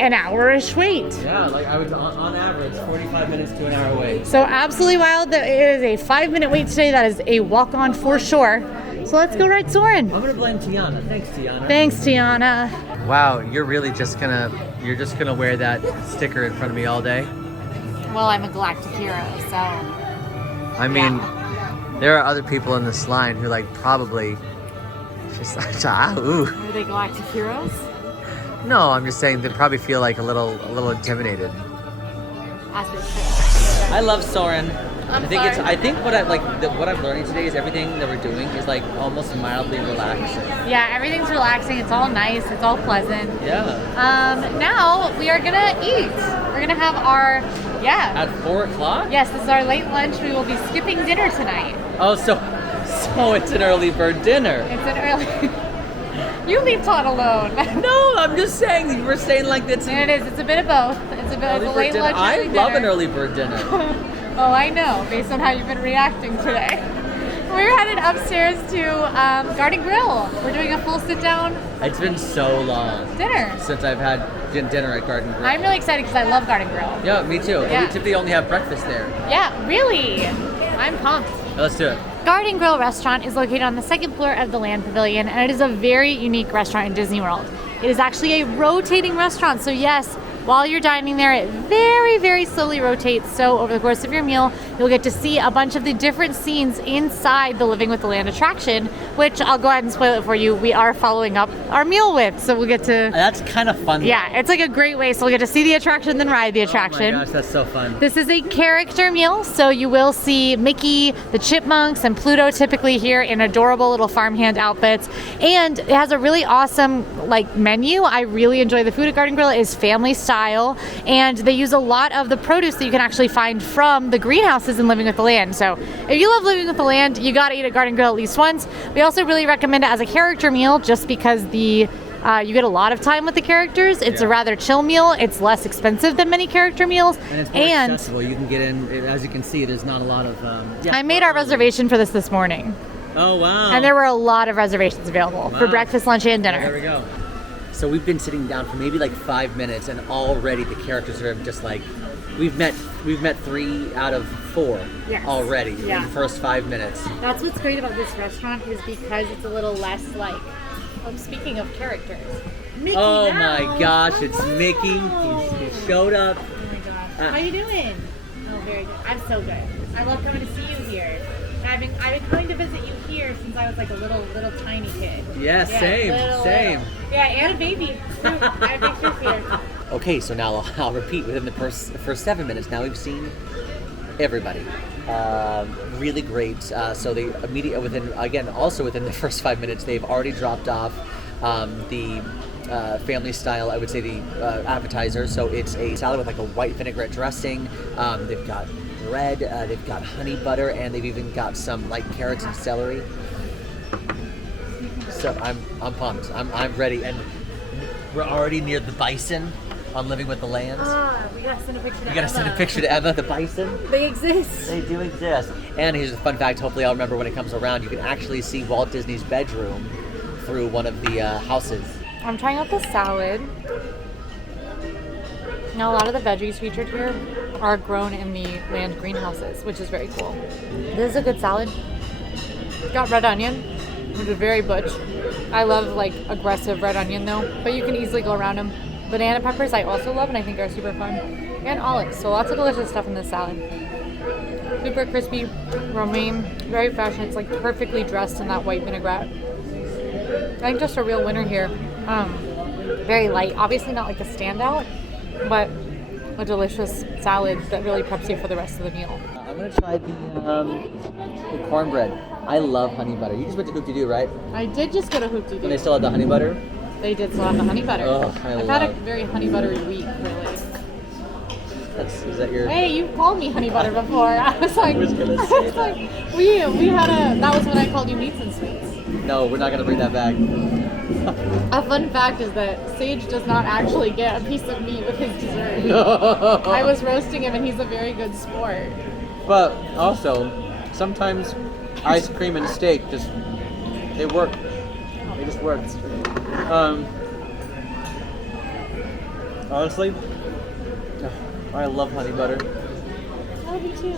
an hour-ish wait. Yeah, like I would on average 45 minutes to an hour wait. So absolutely wild. That it is a 5-minute wait today. That is a walk-on for sure. So let's go ride Soarin'. I'm gonna blame Tiana. Thanks, Tiana. Thanks, Tiana. Wow, you're just gonna wear that sticker in front of me all day? Well, I'm a galactic hero, so. I mean, there are other people in this line who like probably just ooh. Are they galactic heroes? No, I'm just saying they probably feel like a little intimidated. As they should. I love Soarin'. I'm I think what I'm learning today is everything that we're doing is like almost mildly relaxing. Yeah, everything's relaxing. It's all nice. It's all pleasant. Yeah. Now we are gonna eat. We're gonna have our At 4 o'clock? Yes, this is our late lunch. We will be skipping dinner tonight. Oh, so it's an early bird dinner. It's an early. You leave Todd alone. No, I'm just saying. You were saying like that's. And it is. It's a bit of both. It's a late lunch. I early love dinner. an early bird dinner. Oh, I know, based on how you've been reacting today. We're headed upstairs to Garden Grill. We're doing a full sit-down It's been so long dinner. since I've had dinner at Garden Grill. I'm really excited because I love Garden Grill. Yeah, me too. Yeah. We typically only have breakfast there. Yeah, really? I'm pumped. Let's do it. Garden Grill restaurant is located on the 2nd floor of the Land Pavilion, and it is a very unique restaurant in Disney World. It is actually a rotating restaurant, so yes, while you're dining there, it very, very slowly rotates. So over the course of your meal, you'll get to see a bunch of the different scenes inside the Living with the Land attraction, which I'll go ahead and spoil it for you. We are following up our meal with, so we'll get to... That's kind of fun. Yeah, it's like a great way. So we'll get to see the attraction, then ride the attraction. Oh my gosh, that's so fun. This is a character meal, so you will see Mickey, the Chipmunks, and Pluto typically here in adorable little farmhand outfits. And it has a really awesome menu. I really enjoy the food at Garden Grill. It is family style, and they use a lot of the produce that you can actually find from the greenhouses in Living with the Land. So if you love Living with the Land, you gotta eat at Garden Grill at least once. We also really recommend it as a character meal just because you get a lot of time with the characters. It's a rather chill meal. It's less expensive than many character meals. And it's more accessible. You can get in, as you can see, there's not a lot of... I made our reservation for this morning. Oh, wow. And there were a lot of reservations available for breakfast, lunch, and dinner. There we go. So we've been sitting down for maybe 5 minutes, and already the characters are just we've met 3 out of 4 already in the first 5 minutes. That's what's great about this restaurant is because it's a little less speaking of characters. Mickey Oh Mouse. my gosh, it's Mickey. He showed up. Oh my gosh. How you doing? Oh, very good. I'm so good. I love coming to see you here. And I've been coming to visit you here since I was a little tiny kid. Yeah, same. Little. Yeah, and a baby. I have pictures here. Okay, so now I'll repeat within the first 7 minutes. Now we've seen everybody. Really great. So they immediately within the first 5 minutes, they've already dropped off the family style, I would say the appetizer. So it's a salad with like a white vinaigrette dressing. They've got bread, they've got honey butter, and they've even got some like carrots and celery. So I'm pumped. I'm ready, and we're already near the bison on Living with the Land. We gotta send a picture to You gotta send a picture to Emma, the bison. They exist. They do exist. And here's a fun fact, hopefully I'll remember when it comes around, you can actually see Walt Disney's bedroom through one of the houses. I'm trying out the salad. Now, a lot of the veggies featured here are grown in the land greenhouses, which is very cool. This is a good salad. It's got red onion, which is very butch. I love like aggressive red onion though, but you can easily go around them. Banana peppers I also love and I think are super fun. And olives, so lots of delicious stuff in this salad. Super crispy, romaine, very fresh, and it's like perfectly dressed in that white vinaigrette. I think just a real winner here. Very light, obviously not like a standout, but a delicious salad that really preps you for the rest of the meal. I'm gonna try the cornbread. I love honey butter. You just went to Hoop-Dee-Doo, right? I did just go to Hoop-Dee-Doo. And they still have the honey butter? They did still have the honey butter. Oh, I've had a very honey buttery week, really. Is that your... Hey, you called me honey butter before. I was like, was gonna say that. we had that was when I called you meats and sweets. No, we're not gonna bring that back. A fun fact is that Sage does not actually get a piece of meat with his dessert. I was roasting him and he's a very good sport. But also, sometimes ice cream and steak they work. They just work. Honestly, I love honey butter. I love you too.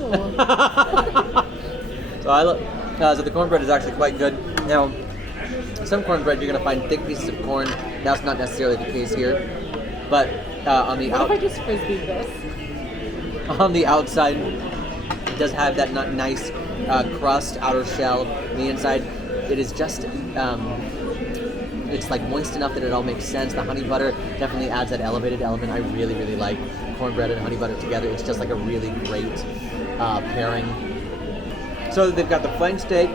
So the cornbread is actually quite good. Now, some cornbread you're gonna find thick pieces of corn. That's not necessarily the case here. But on the What if I just frisbeed this? on the outside, it does have that nice crust, outer shell. On the inside, it is just it's like moist enough that it all makes sense. The honey butter definitely adds that elevated element. I really, really like cornbread and honey butter together. It's just like a really great pairing. So they've got the flank steak,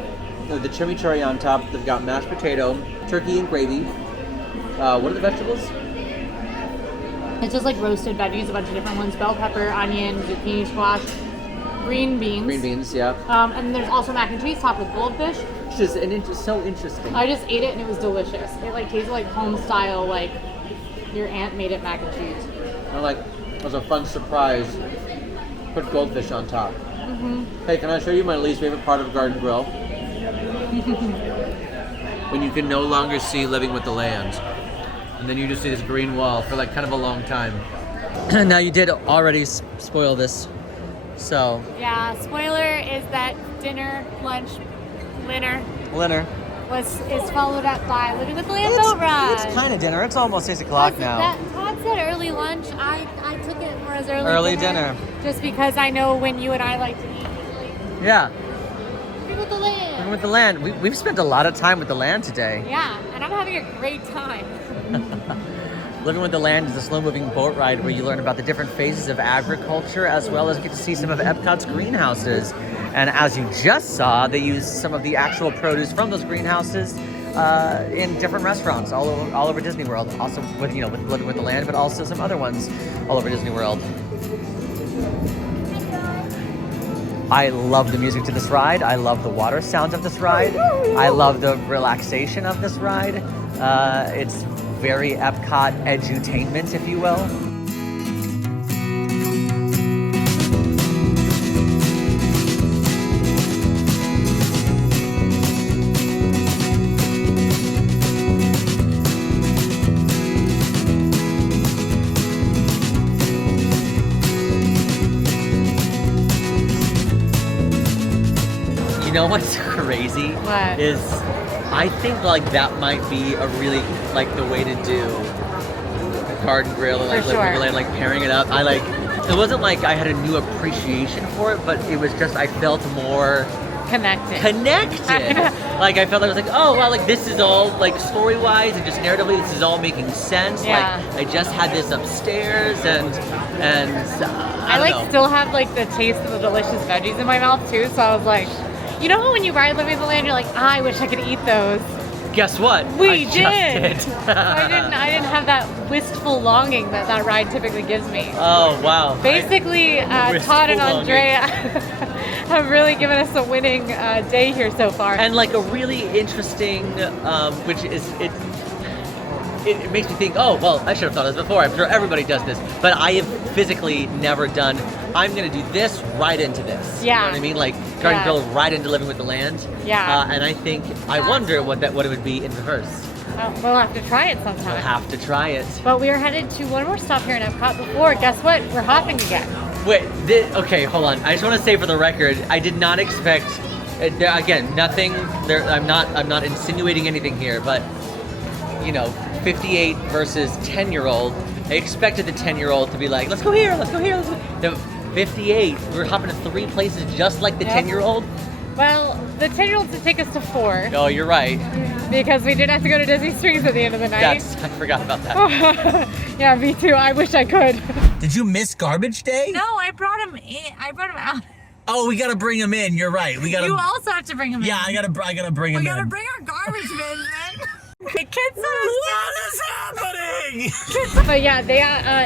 the chimichurri on top. They've got mashed potato, turkey and gravy. What are the vegetables? It's just like roasted veggies, a bunch of different ones: bell pepper, onion, zucchini, squash, green beans. Green beans, yeah. And there's also mac and cheese topped with goldfish. Which is so interesting. I just ate it and it was delicious. It like tasted like home style, like your aunt made it mac and cheese. And like, it was a fun surprise. Put goldfish on top. Mm-hmm. Hey, can I show you my least favorite part of Garden Grill? When you can no longer see Living with the Land. And then you just see this green wall for like kind of a long time. Now you did already spoil this, so. Yeah, spoiler is that dinner, lunch, dinner is followed up by Living with the Land boat ride. It's kind of dinner. It's almost 6 o'clock now. Todd said early lunch. I took it more as Early dinner. Just because I know when you and I like to eat usually. Yeah. Living with the Land. Living with the Land. We've spent a lot of time with the land today. Yeah, and I'm having a great time. Living with the Land is a slow-moving boat ride where you learn about the different phases of agriculture as well as get to see some of Epcot's greenhouses. And as you just saw, they use some of the actual produce from those greenhouses in different restaurants all over Disney World. Also with Living with the Land, but also some other ones all over Disney World. I love the music to this ride. I love the water sounds of this ride. I love the relaxation of this ride. It's very Epcot edutainment, if you will. You know what's crazy? What? Is I think like that might be a really like the way to do Garden Grill and like For sure. Living with the Land, like pairing it up. It wasn't like I had a new appreciation for it, but it was just I felt more Connected. Like I felt I was like, oh well, like this is all like story-wise and just narratively, this is all making sense. Yeah. Like I just had this upstairs and I don't know. Still have like the taste of the delicious veggies in my mouth too. So I was like, you know how when you ride Living with the Land, you're like, I wish I could eat those. guess what? We I did. Just did. I didn't have that wistful longing that ride typically gives me. Oh wow. Basically, Todd and Wistful Andrea have really given us a winning day here so far. And like a really interesting, which is it makes me think, oh well, I should have thought of this before. I'm sure everybody does this, but I have physically never done. I'm gonna do this right into this. Yeah. You know what I mean? Like Garden Yeah. Grill right into Living with the Land. Yeah. And I think I wonder what it would be in reverse. We'll have to try it sometime. We'll have to try it. But we are headed to one more stop here in Epcot before. Guess what? We're hopping again. Wait, okay, hold on. I just want to say for the record, I did not expect. Again, nothing. I'm not insinuating anything here, but you know, 58 versus 10-year-old. I expected the 10-year-old to be like, let's go here, let's go here. Let's go. The 58, we're hopping to 3 places just like the 10-year-old. Well, the 10-year-olds would take us to 4 Oh, you're right. because we did have to go to Disney Springs at the end of the night. I forgot about that. Yeah, me too. I wish I could. Did you miss Garbage Day? No, I brought him in. I brought him out. Oh, we gotta bring him in. You're right. We gotta. You also have to bring him in. Yeah, I gotta bring him in. We gotta bring our garbage bins in. Kids, What is happening? But yeah, they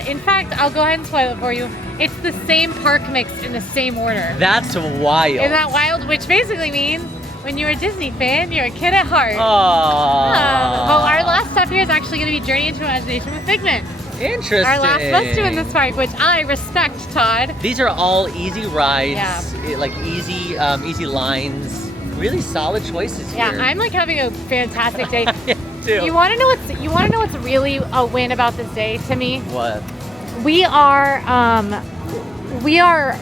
in fact, I'll go ahead and spoil it for you. It's the same park mix in the same order. That's wild. Isn't that wild? Which basically means when you're a Disney fan, you're a kid at heart. Aww. Well, our last stop here is actually going to be Journey into Imagination with Figment. Interesting. Our last must-do in this park, which I respect, Todd. These are all easy rides, Yeah. like easy lines. Really solid choices Yeah, here. I'm like having a fantastic day. Yeah, too. You want to know what's really a win about this day to me? What? We are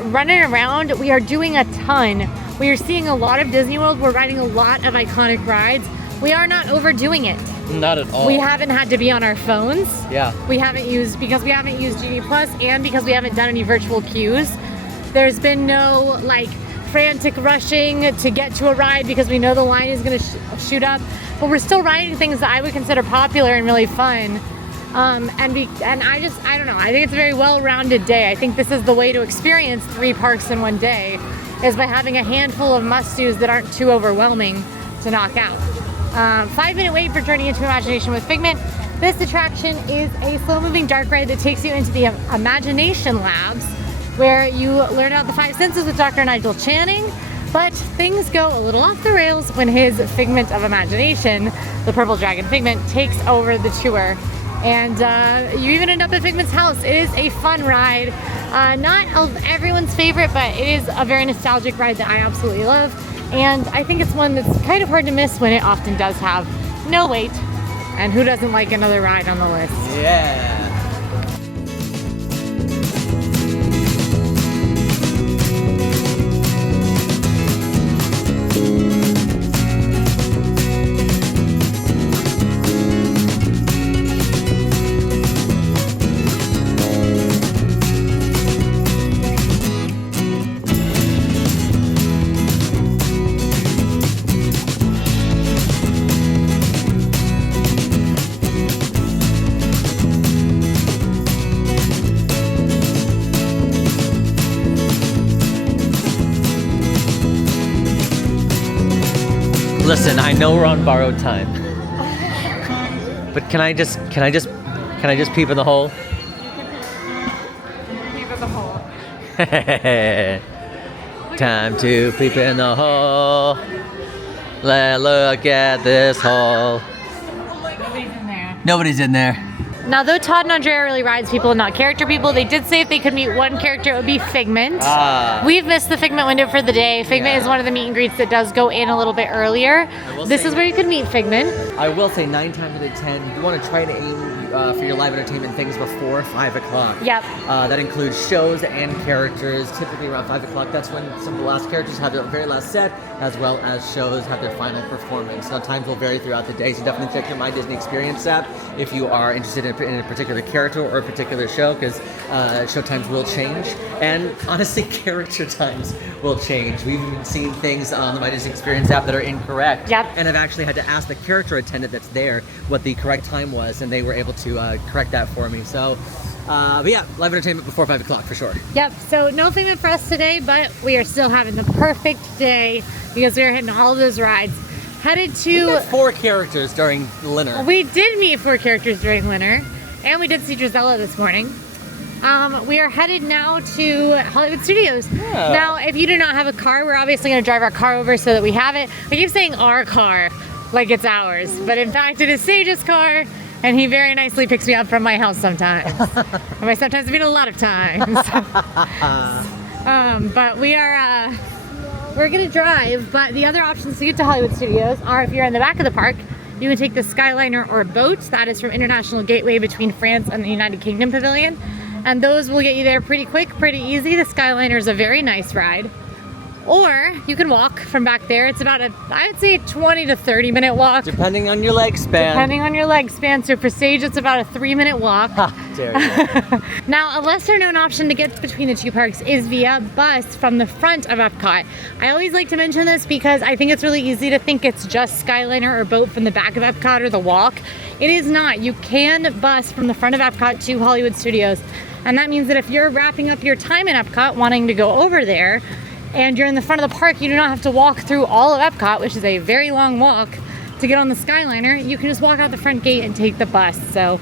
running around. We are doing a ton. We are seeing a lot of Disney World. We're riding a lot of iconic rides. We are not overdoing it. Not at all. We haven't had to be on our phones. Yeah. We haven't used Genie Plus, and because we haven't done any virtual queues. There's been no like frantic rushing to get to a ride because we know the line is going to shoot up. But we're still riding things that I would consider popular and really fun. And I don't know. I think it's a very well-rounded day. I think this is the way to experience 3 parks in one day, is by having a handful of must-dos that aren't too overwhelming to knock out. 5-minute wait for Journey into Imagination with Figment. This attraction is a slow-moving dark ride that takes you into the Imagination Labs, where you learn about the 5 senses with Dr. Nigel Channing. But things go a little off the rails when his Figment of Imagination, the Purple Dragon Figment, takes over the tour. And you even end up at Figment's house. It is a fun ride. Not everyone's favorite, but it is a very nostalgic ride that I absolutely love. And I think it's one that's kind of hard to miss when it often does have no wait. And who doesn't like another ride on the list? Yeah. Listen, I know we're on borrowed time, but can I just peep in the hole? Peep in the hole. Time to peep in the hole. Let's look at this hole. Nobody's in there. Nobody's in there. Now, though Todd and Andrea really rides people and not character people, they did say if they could meet one character, it would be Figment. We've missed the Figment window for the day. Figment is one of the meet and greets that does go in a little bit earlier. This is where you could meet Figment. I will say 9 times out of 10, you want to try to aim for your live entertainment things before 5 o'clock. Yep. That includes shows and characters, typically around 5 o'clock. That's when some of the last characters have their very last set, as well as shows have their final performance. Now, times will vary throughout the day, so definitely check your My Disney Experience app if you are interested in a particular character or a particular show, because show times will change. And honestly, character times will change. We've even seen things on the My Disney Experience app that are incorrect. Yep. And I've actually had to ask the character attendant that's there what the correct time was, and they were able to correct that for me. So, but yeah, live entertainment before 5 o'clock for sure. Yep, so no Figment for us today, but we are still having the perfect day because we are hitting all of those rides. headed We to... met 4 characters during Linner. We did meet 4 characters during Winter, and we did see Drizella this morning. We are headed now to Hollywood Studios. Yeah. Now, if you do not have a car, we're obviously going to drive our car over so that we have it. I keep saying our car like it's ours, but in fact it is Sage's car, and he very nicely picks me up from my house sometimes. And by sometimes I mean a lot of times. But we're going to drive, but the other options to get to Hollywood Studios are if you're in the back of the park, you can take the Skyliner or boat. That is from International Gateway between France and the United Kingdom Pavilion. And those will get you there pretty quick, pretty easy. The Skyliner is a very nice ride. Or you can walk from back there. It's about I would say 20 to 30 minute walk. Depending on your leg span. Depending on your leg span. So for Sage, it's about a 3-minute walk. Dare you. Now, a lesser known option to get between the two parks is via bus from the front of Epcot. I always like to mention this because I think it's really easy to think it's just Skyliner or boat from the back of Epcot or the walk. It is not. You can bus from the front of Epcot to Hollywood Studios. And that means that if you're wrapping up your time in Epcot wanting to go over there, and you're in the front of the park, you do not have to walk through all of Epcot, which is a very long walk, to get on the Skyliner. You can just walk out the front gate and take the bus. So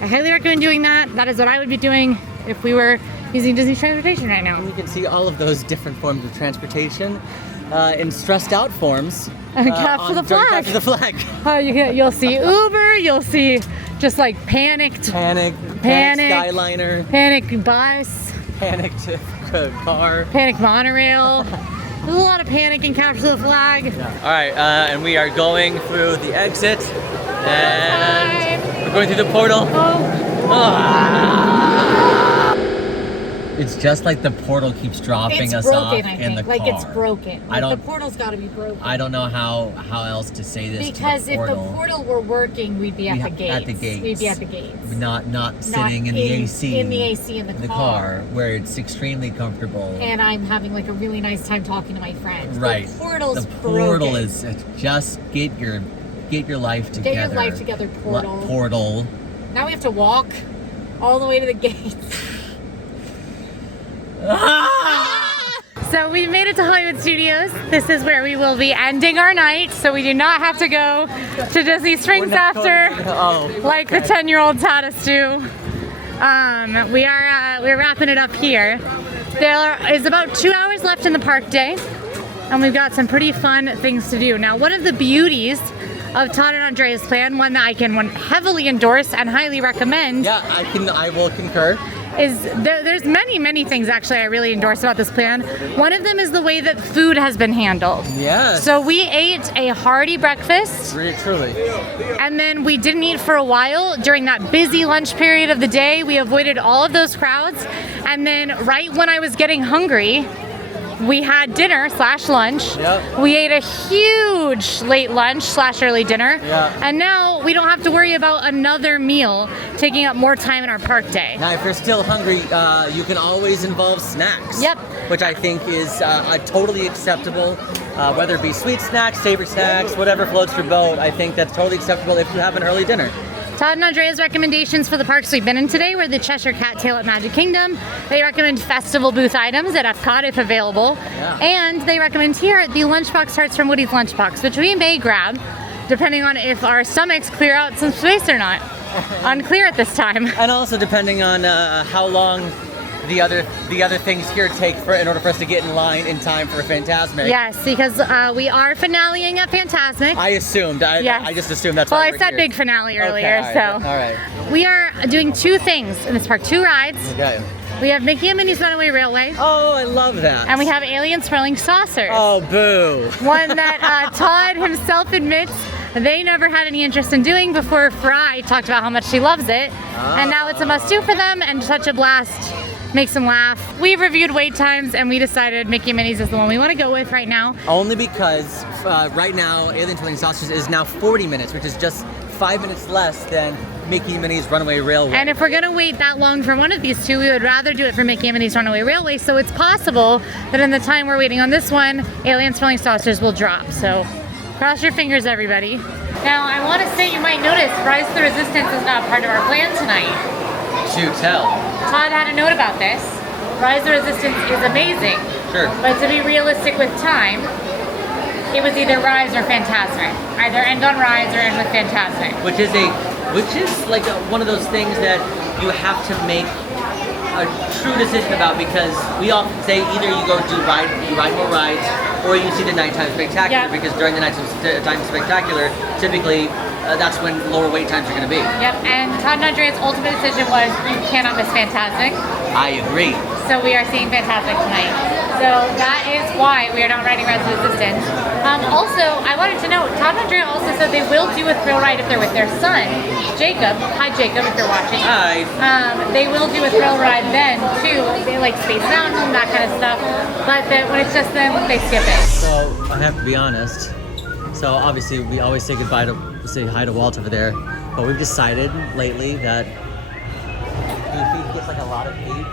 I highly recommend doing that. That is what I would be doing if we were using Disney transportation right now. You can see all of those different forms of transportation in stressed out forms. Capture the flag. Capture the flag. You'll see Uber, you'll see just like panicked Panic Skyliner. panic bus, Panicked car. panic monorail. There's a lot of panic in Capture the Flag. Yeah. All right, and we are going through the exit, and we're going through the portal. It's just like the portal keeps dropping us off in the car. Like it's broken. I don't. The portal's got to be broken. I don't know how else to say this. Because to the portal. if the portal were working, we'd be at the gates. At the gates. We'd be at the gates. Not sitting in the AC. In the AC in the car. Where it's extremely comfortable. And I'm having like a really nice time talking to my friends. Right. The portal's the portal broken. is just get your life together. Get your life together, portal. Portal. Now we have to walk all the way to the gates. So we made it to Hollywood Studios. This is where we will be ending our night, so we do not have to go to Disney Springs after, like the 10-year-olds had us do. We're wrapping it up here. There is about 2 hours left in the park day, and we've got some pretty fun things to do. Now, one of the beauties of Todd and Andrea's plan, one that I can heavily endorse and highly recommend. Yeah, I will concur. Is there's many things actually I really endorse about this plan. One of them is the way that food has been handled. Yes. So we ate a hearty breakfast. Really, truly. And then we didn't eat for a while during that busy lunch period of the day. We avoided all of those crowds. And then right when I was getting hungry, we had dinner / lunch. Yep. We ate a huge late lunch / early dinner. Yeah. And now we don't have to worry about another meal taking up more time in our park day. Now, if you're still hungry, you can always involve snacks. Yep. Which I think is totally acceptable. Whether it be sweet snacks, savory snacks, whatever floats your boat, I think that's totally acceptable if you have an early dinner. Todd and Andrea's recommendations for the parks we've been in today were the Cheshire Cattail at Magic Kingdom. They recommend festival booth items at Epcot if available. Yeah. And they recommend here the lunchbox tarts from Woody's Lunchbox, which we may grab depending on if our stomachs clear out some space or not. Unclear at this time. And also depending on how long the other things here take in order for us to get in line in time for Fantasmic. Yes, because we are finaleing at Fantasmic. I assumed. Yes. I just assumed that's well, why I we're said here. big finale earlier, Okay, so. all right. We are doing 2 things in this park, 2 rides. Okay. We have Mickey and Minnie's Runaway Railway. Oh, I love that. And we have Alien Swirling Saucers. Oh, boo. One that Todd himself admits they never had any interest in doing before Fry talked about how much she loves it. And now it's a must-do for them and such a blast. Makes them laugh. We've reviewed wait times and we decided Mickey and Minnie's is the one we want to go with right now. Only because right now Alien Swirling Saucers is now 40 minutes, which is just 5 minutes less than Mickey and Minnie's Runaway Railway. And if we're gonna wait that long for one of these two, we would rather do it for Mickey and Minnie's Runaway Railway, so it's possible that in the time we're waiting on this one, Alien Swirling Saucers will drop. So cross your fingers, everybody. Now, I want to say you might notice Rise of the Resistance is not part of our plan tonight. To tell. Todd had a note about this. Rise of the Resistance is amazing. Sure. But to be realistic with time, it was either Rise or Fantasmic. Either end on Rise or end with Fantasmic. Which is like one of those things that you have to make a true decision about, because we often say either you ride more rides, or you see the nighttime spectacular. Yep. Because during the nighttime spectacular, typically that's when lower wait times are going to be. Yep, and Todd and Andrea's ultimate decision was you cannot miss Fantasmic. I agree. So we are seeing Fantasmic tonight. So that is why we are not riding Rise of the Resistance. Also, I wanted to note, Todd and Andrea also said they will do a thrill ride if they're with their son, Jacob. Hi, Jacob, if you're watching. Hi. They will do a thrill ride then, too. They like Space Mountain, that kind of stuff. But when it's just them, they skip it. So I have to be honest. So obviously we always say say hi to Walt over there, but we've decided lately that Goofy gets like a lot of hate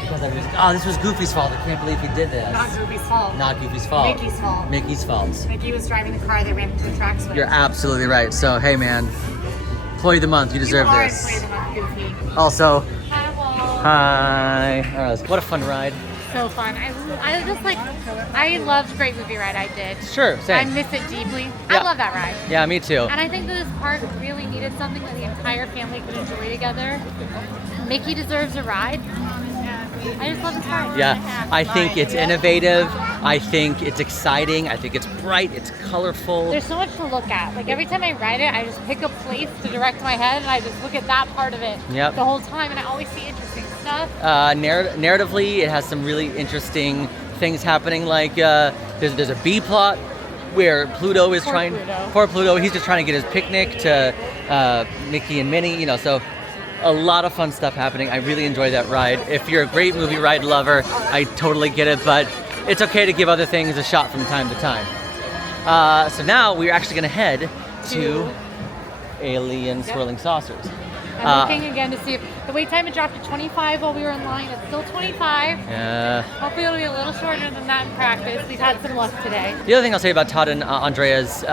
because everybody's like, oh, this was Goofy's fault. I can't believe he did this. Not Goofy's fault. Not Goofy's fault. Mickey's fault. Mickey's fault. Mickey was driving the car they ran into the tracks with. You're absolutely right. So hey man, Employee of the Month, you deserve You are this. Employee of the Month, Goofy. Also, Hi, Walt. hi. All right, what a fun ride. So fun. I just like, I loved Great Movie Ride. I did. Sure, same. I miss it deeply. Yeah. I love that ride. Yeah, me too. And I think that this park really needed something that the entire family could enjoy together. Mickey deserves a ride. I just love this park. Yeah, I think it's innovative. I think it's exciting. I think it's bright. It's colorful. There's so much to look at. Like every time I ride it, I just pick a place to direct my head and I just look at that part of it Yep. the whole time, and I always see interesting stuff. Narratively, it has some really interesting things happening. Like there's a B plot where Pluto is poor Pluto. He's just trying to get his picnic to Mickey and Minnie. You know, so a lot of fun stuff happening. I really enjoy that ride. If you're a Great Movie Ride lover, I totally get it, but it's okay to give other things a shot from time to time. So now we're actually going to head to Alien Swirling Saucers. I'm looking again to see if the wait time had dropped to 25 while we were in line. It's still 25. Yeah. Hopefully it'll be a little shorter than that in practice. We've had some luck today. The other thing I'll say about Todd and Andrea's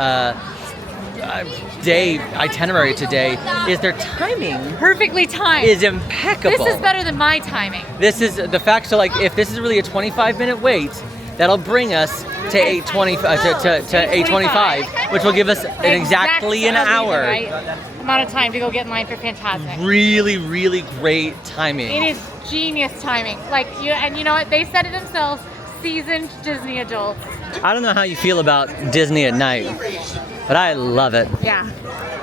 day itinerary today is their timing Perfectly timed. is impeccable. This is better than my timing. This is the fact. So like, if this is really a 25-minute wait, that'll bring us to 8:25, which will give us exactly an hour. Right amount of time to go get in line for Fantasmic. Really, really great timing. It is genius timing. Like you know what? They said it themselves. Seasoned Disney adults. I don't know how you feel about Disney at night, but I love it. Yeah.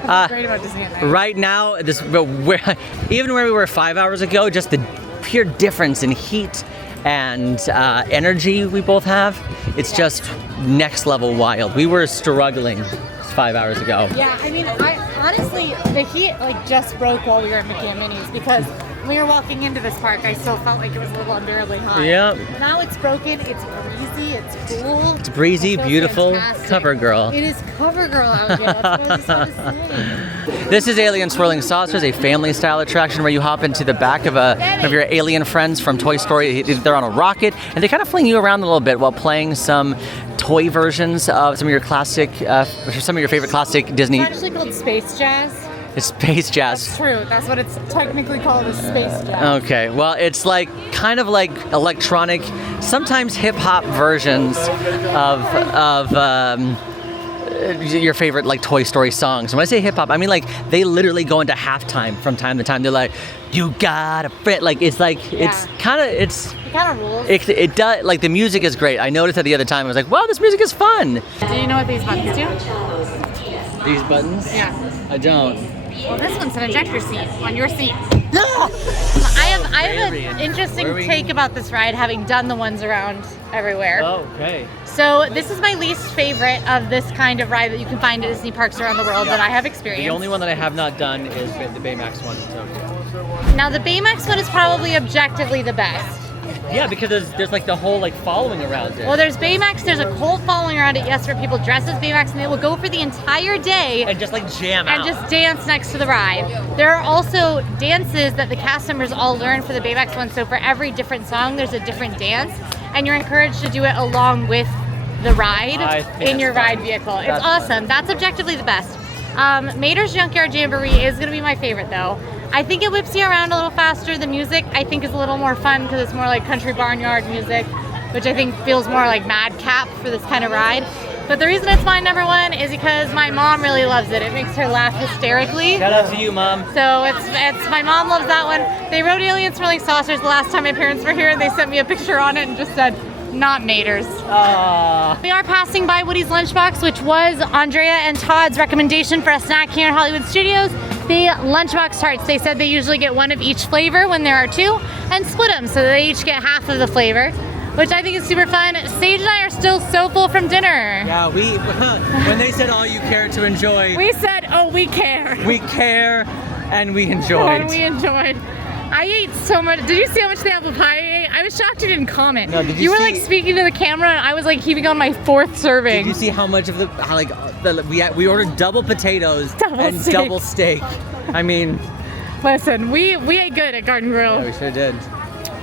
That's great about Disney at night. Right now, even where we were 5 hours ago, just the pure difference in heat and energy we both have, it's just next level wild. We were struggling 5 hours ago. Yeah, I mean, honestly, the heat just broke while we were at Mickey and Minnie's, because when we were walking into this park, I still felt like it was a little unbearably hot. Yep. Now it's broken, it's breezy, it's cool. It's breezy, It feels beautiful, fantastic. cover girl. It is cover girl out here. That's what I was going to say. This is Alien Swirling Saucers, a family-style attraction where you hop into the back of your alien friends from Toy Story. They're on a rocket, and they kind of fling you around a little bit while playing some toy versions of some of your favorite classic Disney. It's actually called Space Jazz. It's Space Jazz. That's true. That's what it's technically called, is Space Jazz. Okay, well, it's kind of like electronic, sometimes hip-hop versions of your favorite Toy Story songs. And when I say hip-hop, I mean they literally go into halftime from time to time. They're like, you got a friend. It's kind of rules. It does, the music is great. I noticed that the other time. I was like, wow, this music is fun. Do you know what these buttons do? These buttons? Yeah. I don't. Well, this one's an ejector seat on your seat. I have an interesting take about this ride, having done the ones around everywhere. Oh, okay. So this is my least favorite of this kind of ride that you can find at Disney parks around the world that I have experienced. The only one that I have not done is the Baymax one. So. Now the Baymax one is probably objectively the best. Yeah, because there's the whole following around it. Well, there's Baymax, there's a cult following around it, yes, where people dress as Baymax and they will go for the entire day and just jam out. and just dance next to the ride. There are also dances that the cast members all learn for the Baymax one, so for every different song there's a different dance, and you're encouraged to do it along with the ride in your ride vehicle. It's awesome. That's objectively the best. Mater's Junkyard Jamboree is going to be my favorite though. I think it whips you around a little faster. The music, I think, is a little more fun because it's more like country barnyard music, which I think feels more like madcap for this kind of ride. But the reason it's my number one is because my mom really loves it. It makes her laugh hysterically. Shout out to you, Mom. So it's my mom loves that one. They wrote aliens smelling saucers the last time my parents were here, and they sent me a picture on it and just said, not maters. We are passing by Woody's Lunchbox, which was Andrea and Todd's recommendation for a snack here in Hollywood Studios. The Lunchbox tarts, they said they usually get one of each flavor when there are two, and split them so they each get half of the flavor, which I think is super fun. Sage and I are still so full from dinner. Yeah, when they said all you care to enjoy, We said, oh, we care. we care and we enjoyed. And we enjoyed. I ate so much. Did you see how much the apple pie I ate? I was shocked you didn't comment. No, did you you were see- like speaking to the camera, and I was like heaving on my fourth serving. Did you see how much of we ordered double potatoes Double and steak. double steak? I mean, Listen, we ate good at Garden Grill. we sure did.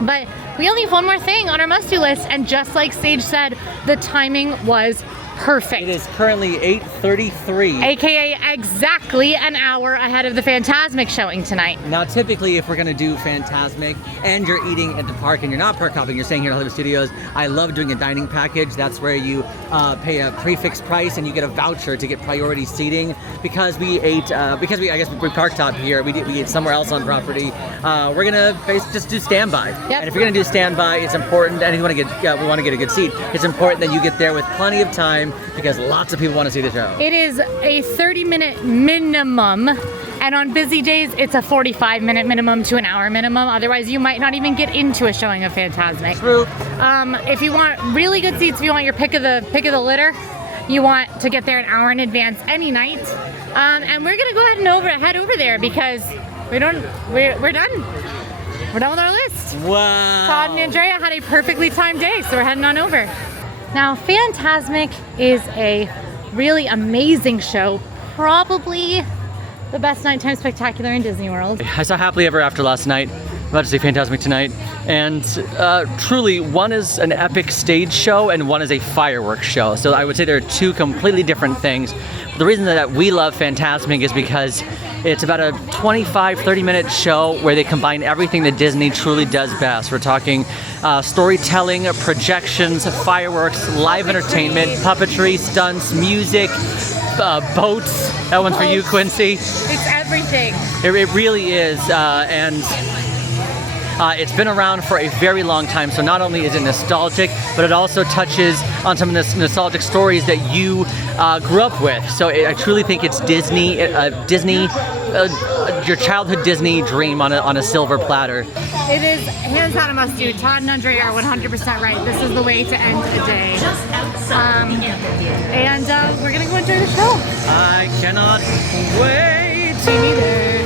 But we only have one more thing on our must-do list, and just like Sage said, the timing was perfect. It is currently 8:33. AKA exactly an hour ahead of the Fantasmic showing tonight. Now, typically, if we're gonna do Fantasmic and you're eating at the park and you're not park hopping, you're staying here at Hollywood Studios, I love doing a dining package. That's where you pay a prefix price and you get a voucher to get priority seating. Because we parked up here, we ate somewhere else on property. We're gonna just do standby. Yep. And if you're gonna do standby, it's important. And we want to get a good seat. It's important that you get there with plenty of time because lots of people want to see the show. It is a 30-minute minimum, and on busy days, it's a 45-minute minimum to an hour minimum. Otherwise, you might not even get into a showing of Fantasmic. True. If you want really good seats, if you want your pick of the litter, you want to get there an hour in advance any night. And we're gonna go ahead and head over there because we're done. We're done with our list. Wow. Todd and Andrea had a perfectly timed day, so we're heading on over. Now, Fantasmic is a really amazing show, probably the best nighttime spectacular in Disney World. I saw Happily Ever After last night. I'm about to see Fantasmic tonight. And truly, one is an epic stage show and one is a fireworks show. So I would say they're two completely different things. The reason that we love Fantasmic is because it's about a 25-30 minute show where they combine everything that Disney truly does best. We're talking storytelling, projections, fireworks, live entertainment, puppetry, stunts, music, boats. That one's for you, Quincy. It's everything. It really is, and it's been around for a very long time, so not only is it nostalgic, but it also touches on some of the nostalgic stories that you grew up with. So I truly think it's Disney, your childhood Disney dream on a silver platter. It is hands down a must do. Todd and Andrea are 100% right. This is the way to end a day. And we're gonna go enjoy the show. I cannot wait. Me neither.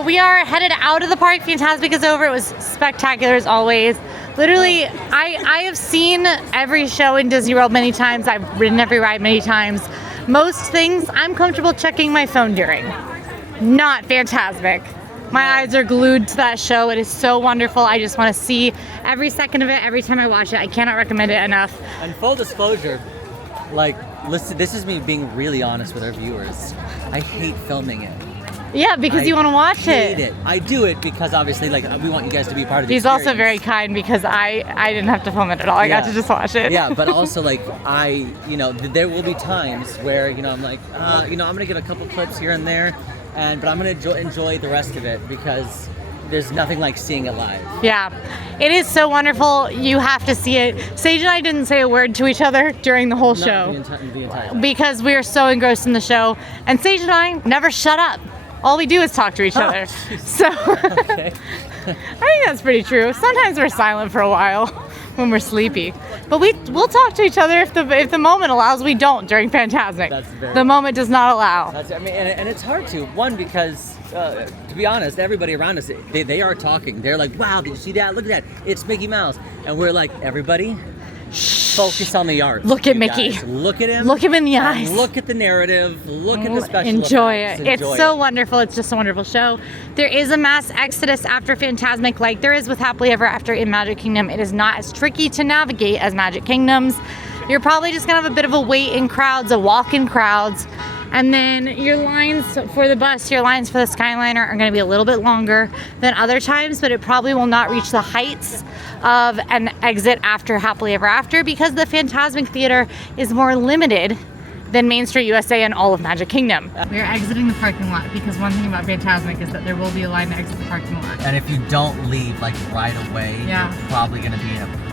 So we are headed out of the park. Fantasmic is over. It was spectacular as always. Literally, I have seen every show in Disney World many times. I've ridden every ride many times. Most things I'm comfortable checking my phone during. Not Fantasmic. My eyes are glued to that show. It is so wonderful. I just want to see every second of it every time I watch it. I cannot recommend it enough. And full disclosure, like, listen, this is me being really honest with our viewers. I hate filming it. Yeah, because you want to watch I hate it. I do it because obviously, like, we want you guys to be part of the He's experience. also very kind because I didn't have to film it at all. I got to just watch it. Yeah, but also, like, there will be times where, I'm like, I'm going to get a couple clips here and there, but I'm going to enjoy the rest of it because there's nothing like seeing it live. Yeah, it is so wonderful. You have to see it. Sage and I didn't say a word to each other during the whole show. The entire time. Because we are so engrossed in the show. And Sage and I never shut up. All we do is talk to each other. So Okay. I think that's pretty true. Sometimes we're silent for a while when we're sleepy. But we'll talk to each other if the moment allows. We don't during Fantasmic. The moment does not allow. And it's hard to. One, because to be honest, everybody around us, they are talking. They're like, wow, did you see that? Look at that. It's Mickey Mouse. And we're like, everybody, focus on the art. Look at Mickey. Guys. Look at him. Look him in the eyes. Look at the narrative. Look at the special Enjoy effects. it. It's so wonderful. It's just a wonderful show. There is a mass exodus after Fantasmic, like there is with Happily Ever After in Magic Kingdom. It is not as tricky to navigate as Magic Kingdom's. You're probably just gonna have a bit of a wait in crowds, a walk in crowds. And then your lines for the bus, your lines for the Skyliner are gonna be a little bit longer than other times, but it probably will not reach the heights of an exit after Happily Ever After because the Fantasmic Theater is more limited than Main Street USA and all of Magic Kingdom. We are exiting the parking lot because one thing about Fantasmic is that there will be a line to exit the parking lot. And if you don't leave like right away, Yeah. you're probably gonna be in a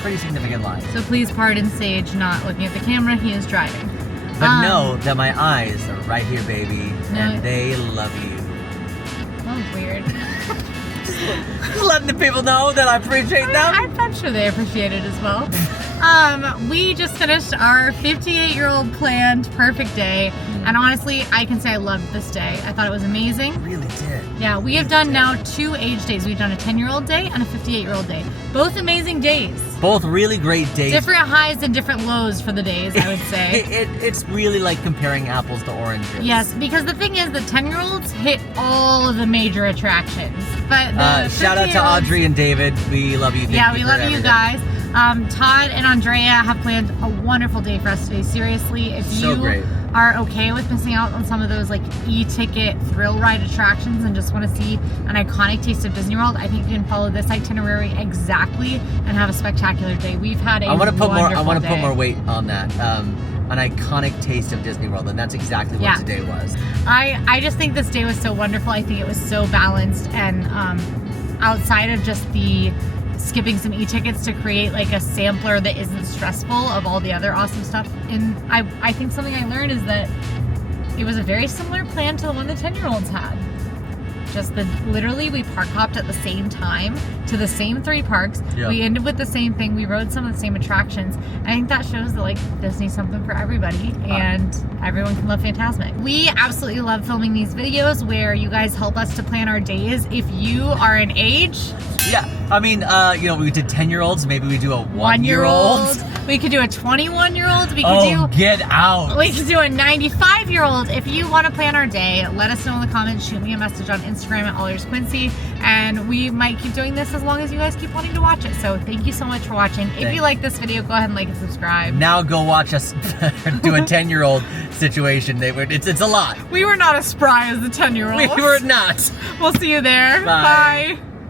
pretty significant line. So please pardon Sage not looking at the camera, he is driving. But know that my eyes are right here, baby, No. and they love you. That was weird. Just letting the people know that I appreciate them. I'm sure they appreciate it as well. We just finished our 58-year-old planned perfect day, and honestly, I can say I loved this day. I thought it was amazing. Really did. Yeah, we have done now 2 age days. We've done a 10-year-old day and a 58-year-old day. Both amazing days. Both really great days. Different highs and different lows for the days, I would say. It's really like comparing apples to oranges. Yes, because the thing is, the 10-year-olds hit all of the major attractions. But the shout out to 50-year-olds Audrey and David. We love you. Yeah, we for love you everything. guys. Todd and Andrea have planned a wonderful day for us today. Seriously, if So you great. are okay with missing out on some of those like e-ticket thrill ride attractions and just want to see an iconic taste of Disney World, I think you can follow this itinerary exactly and have a spectacular day. We've had a I want to put more. I want to day. put more weight on that. An iconic taste of Disney World, and that's exactly what today was. I just think this day was so wonderful. I think it was so balanced and outside of just the skipping some e-tickets to create like a sampler that isn't stressful of all the other awesome stuff. And I think something I learned is that it was a very similar plan to the one the 10-year-olds had. Just literally we park hopped at the same time to the same 3 parks. Yeah. We ended with the same thing. We rode some of the same attractions. I think that shows that like Disney's something for everybody and everyone can love Fantasmic. We absolutely love filming these videos where you guys help us to plan our days. If you are an age, Yeah, I mean, we did 10-year-olds. Maybe we do a 1-year-old. we could do a 21-year-old. We could Oh, get out! We could do a 95-year-old. If you want to plan our day, let us know in the comments. Shoot me a message on Instagram at AllEars.Quincy, and we might keep doing this as long as you guys keep wanting to watch it. So thank you so much for watching. If you like this video, go ahead and like and subscribe. Now go watch us do a 10-year-old situation. It's a lot. We were not as spry as the 10-year-olds. We were not. We'll see you there. Bye. Bye.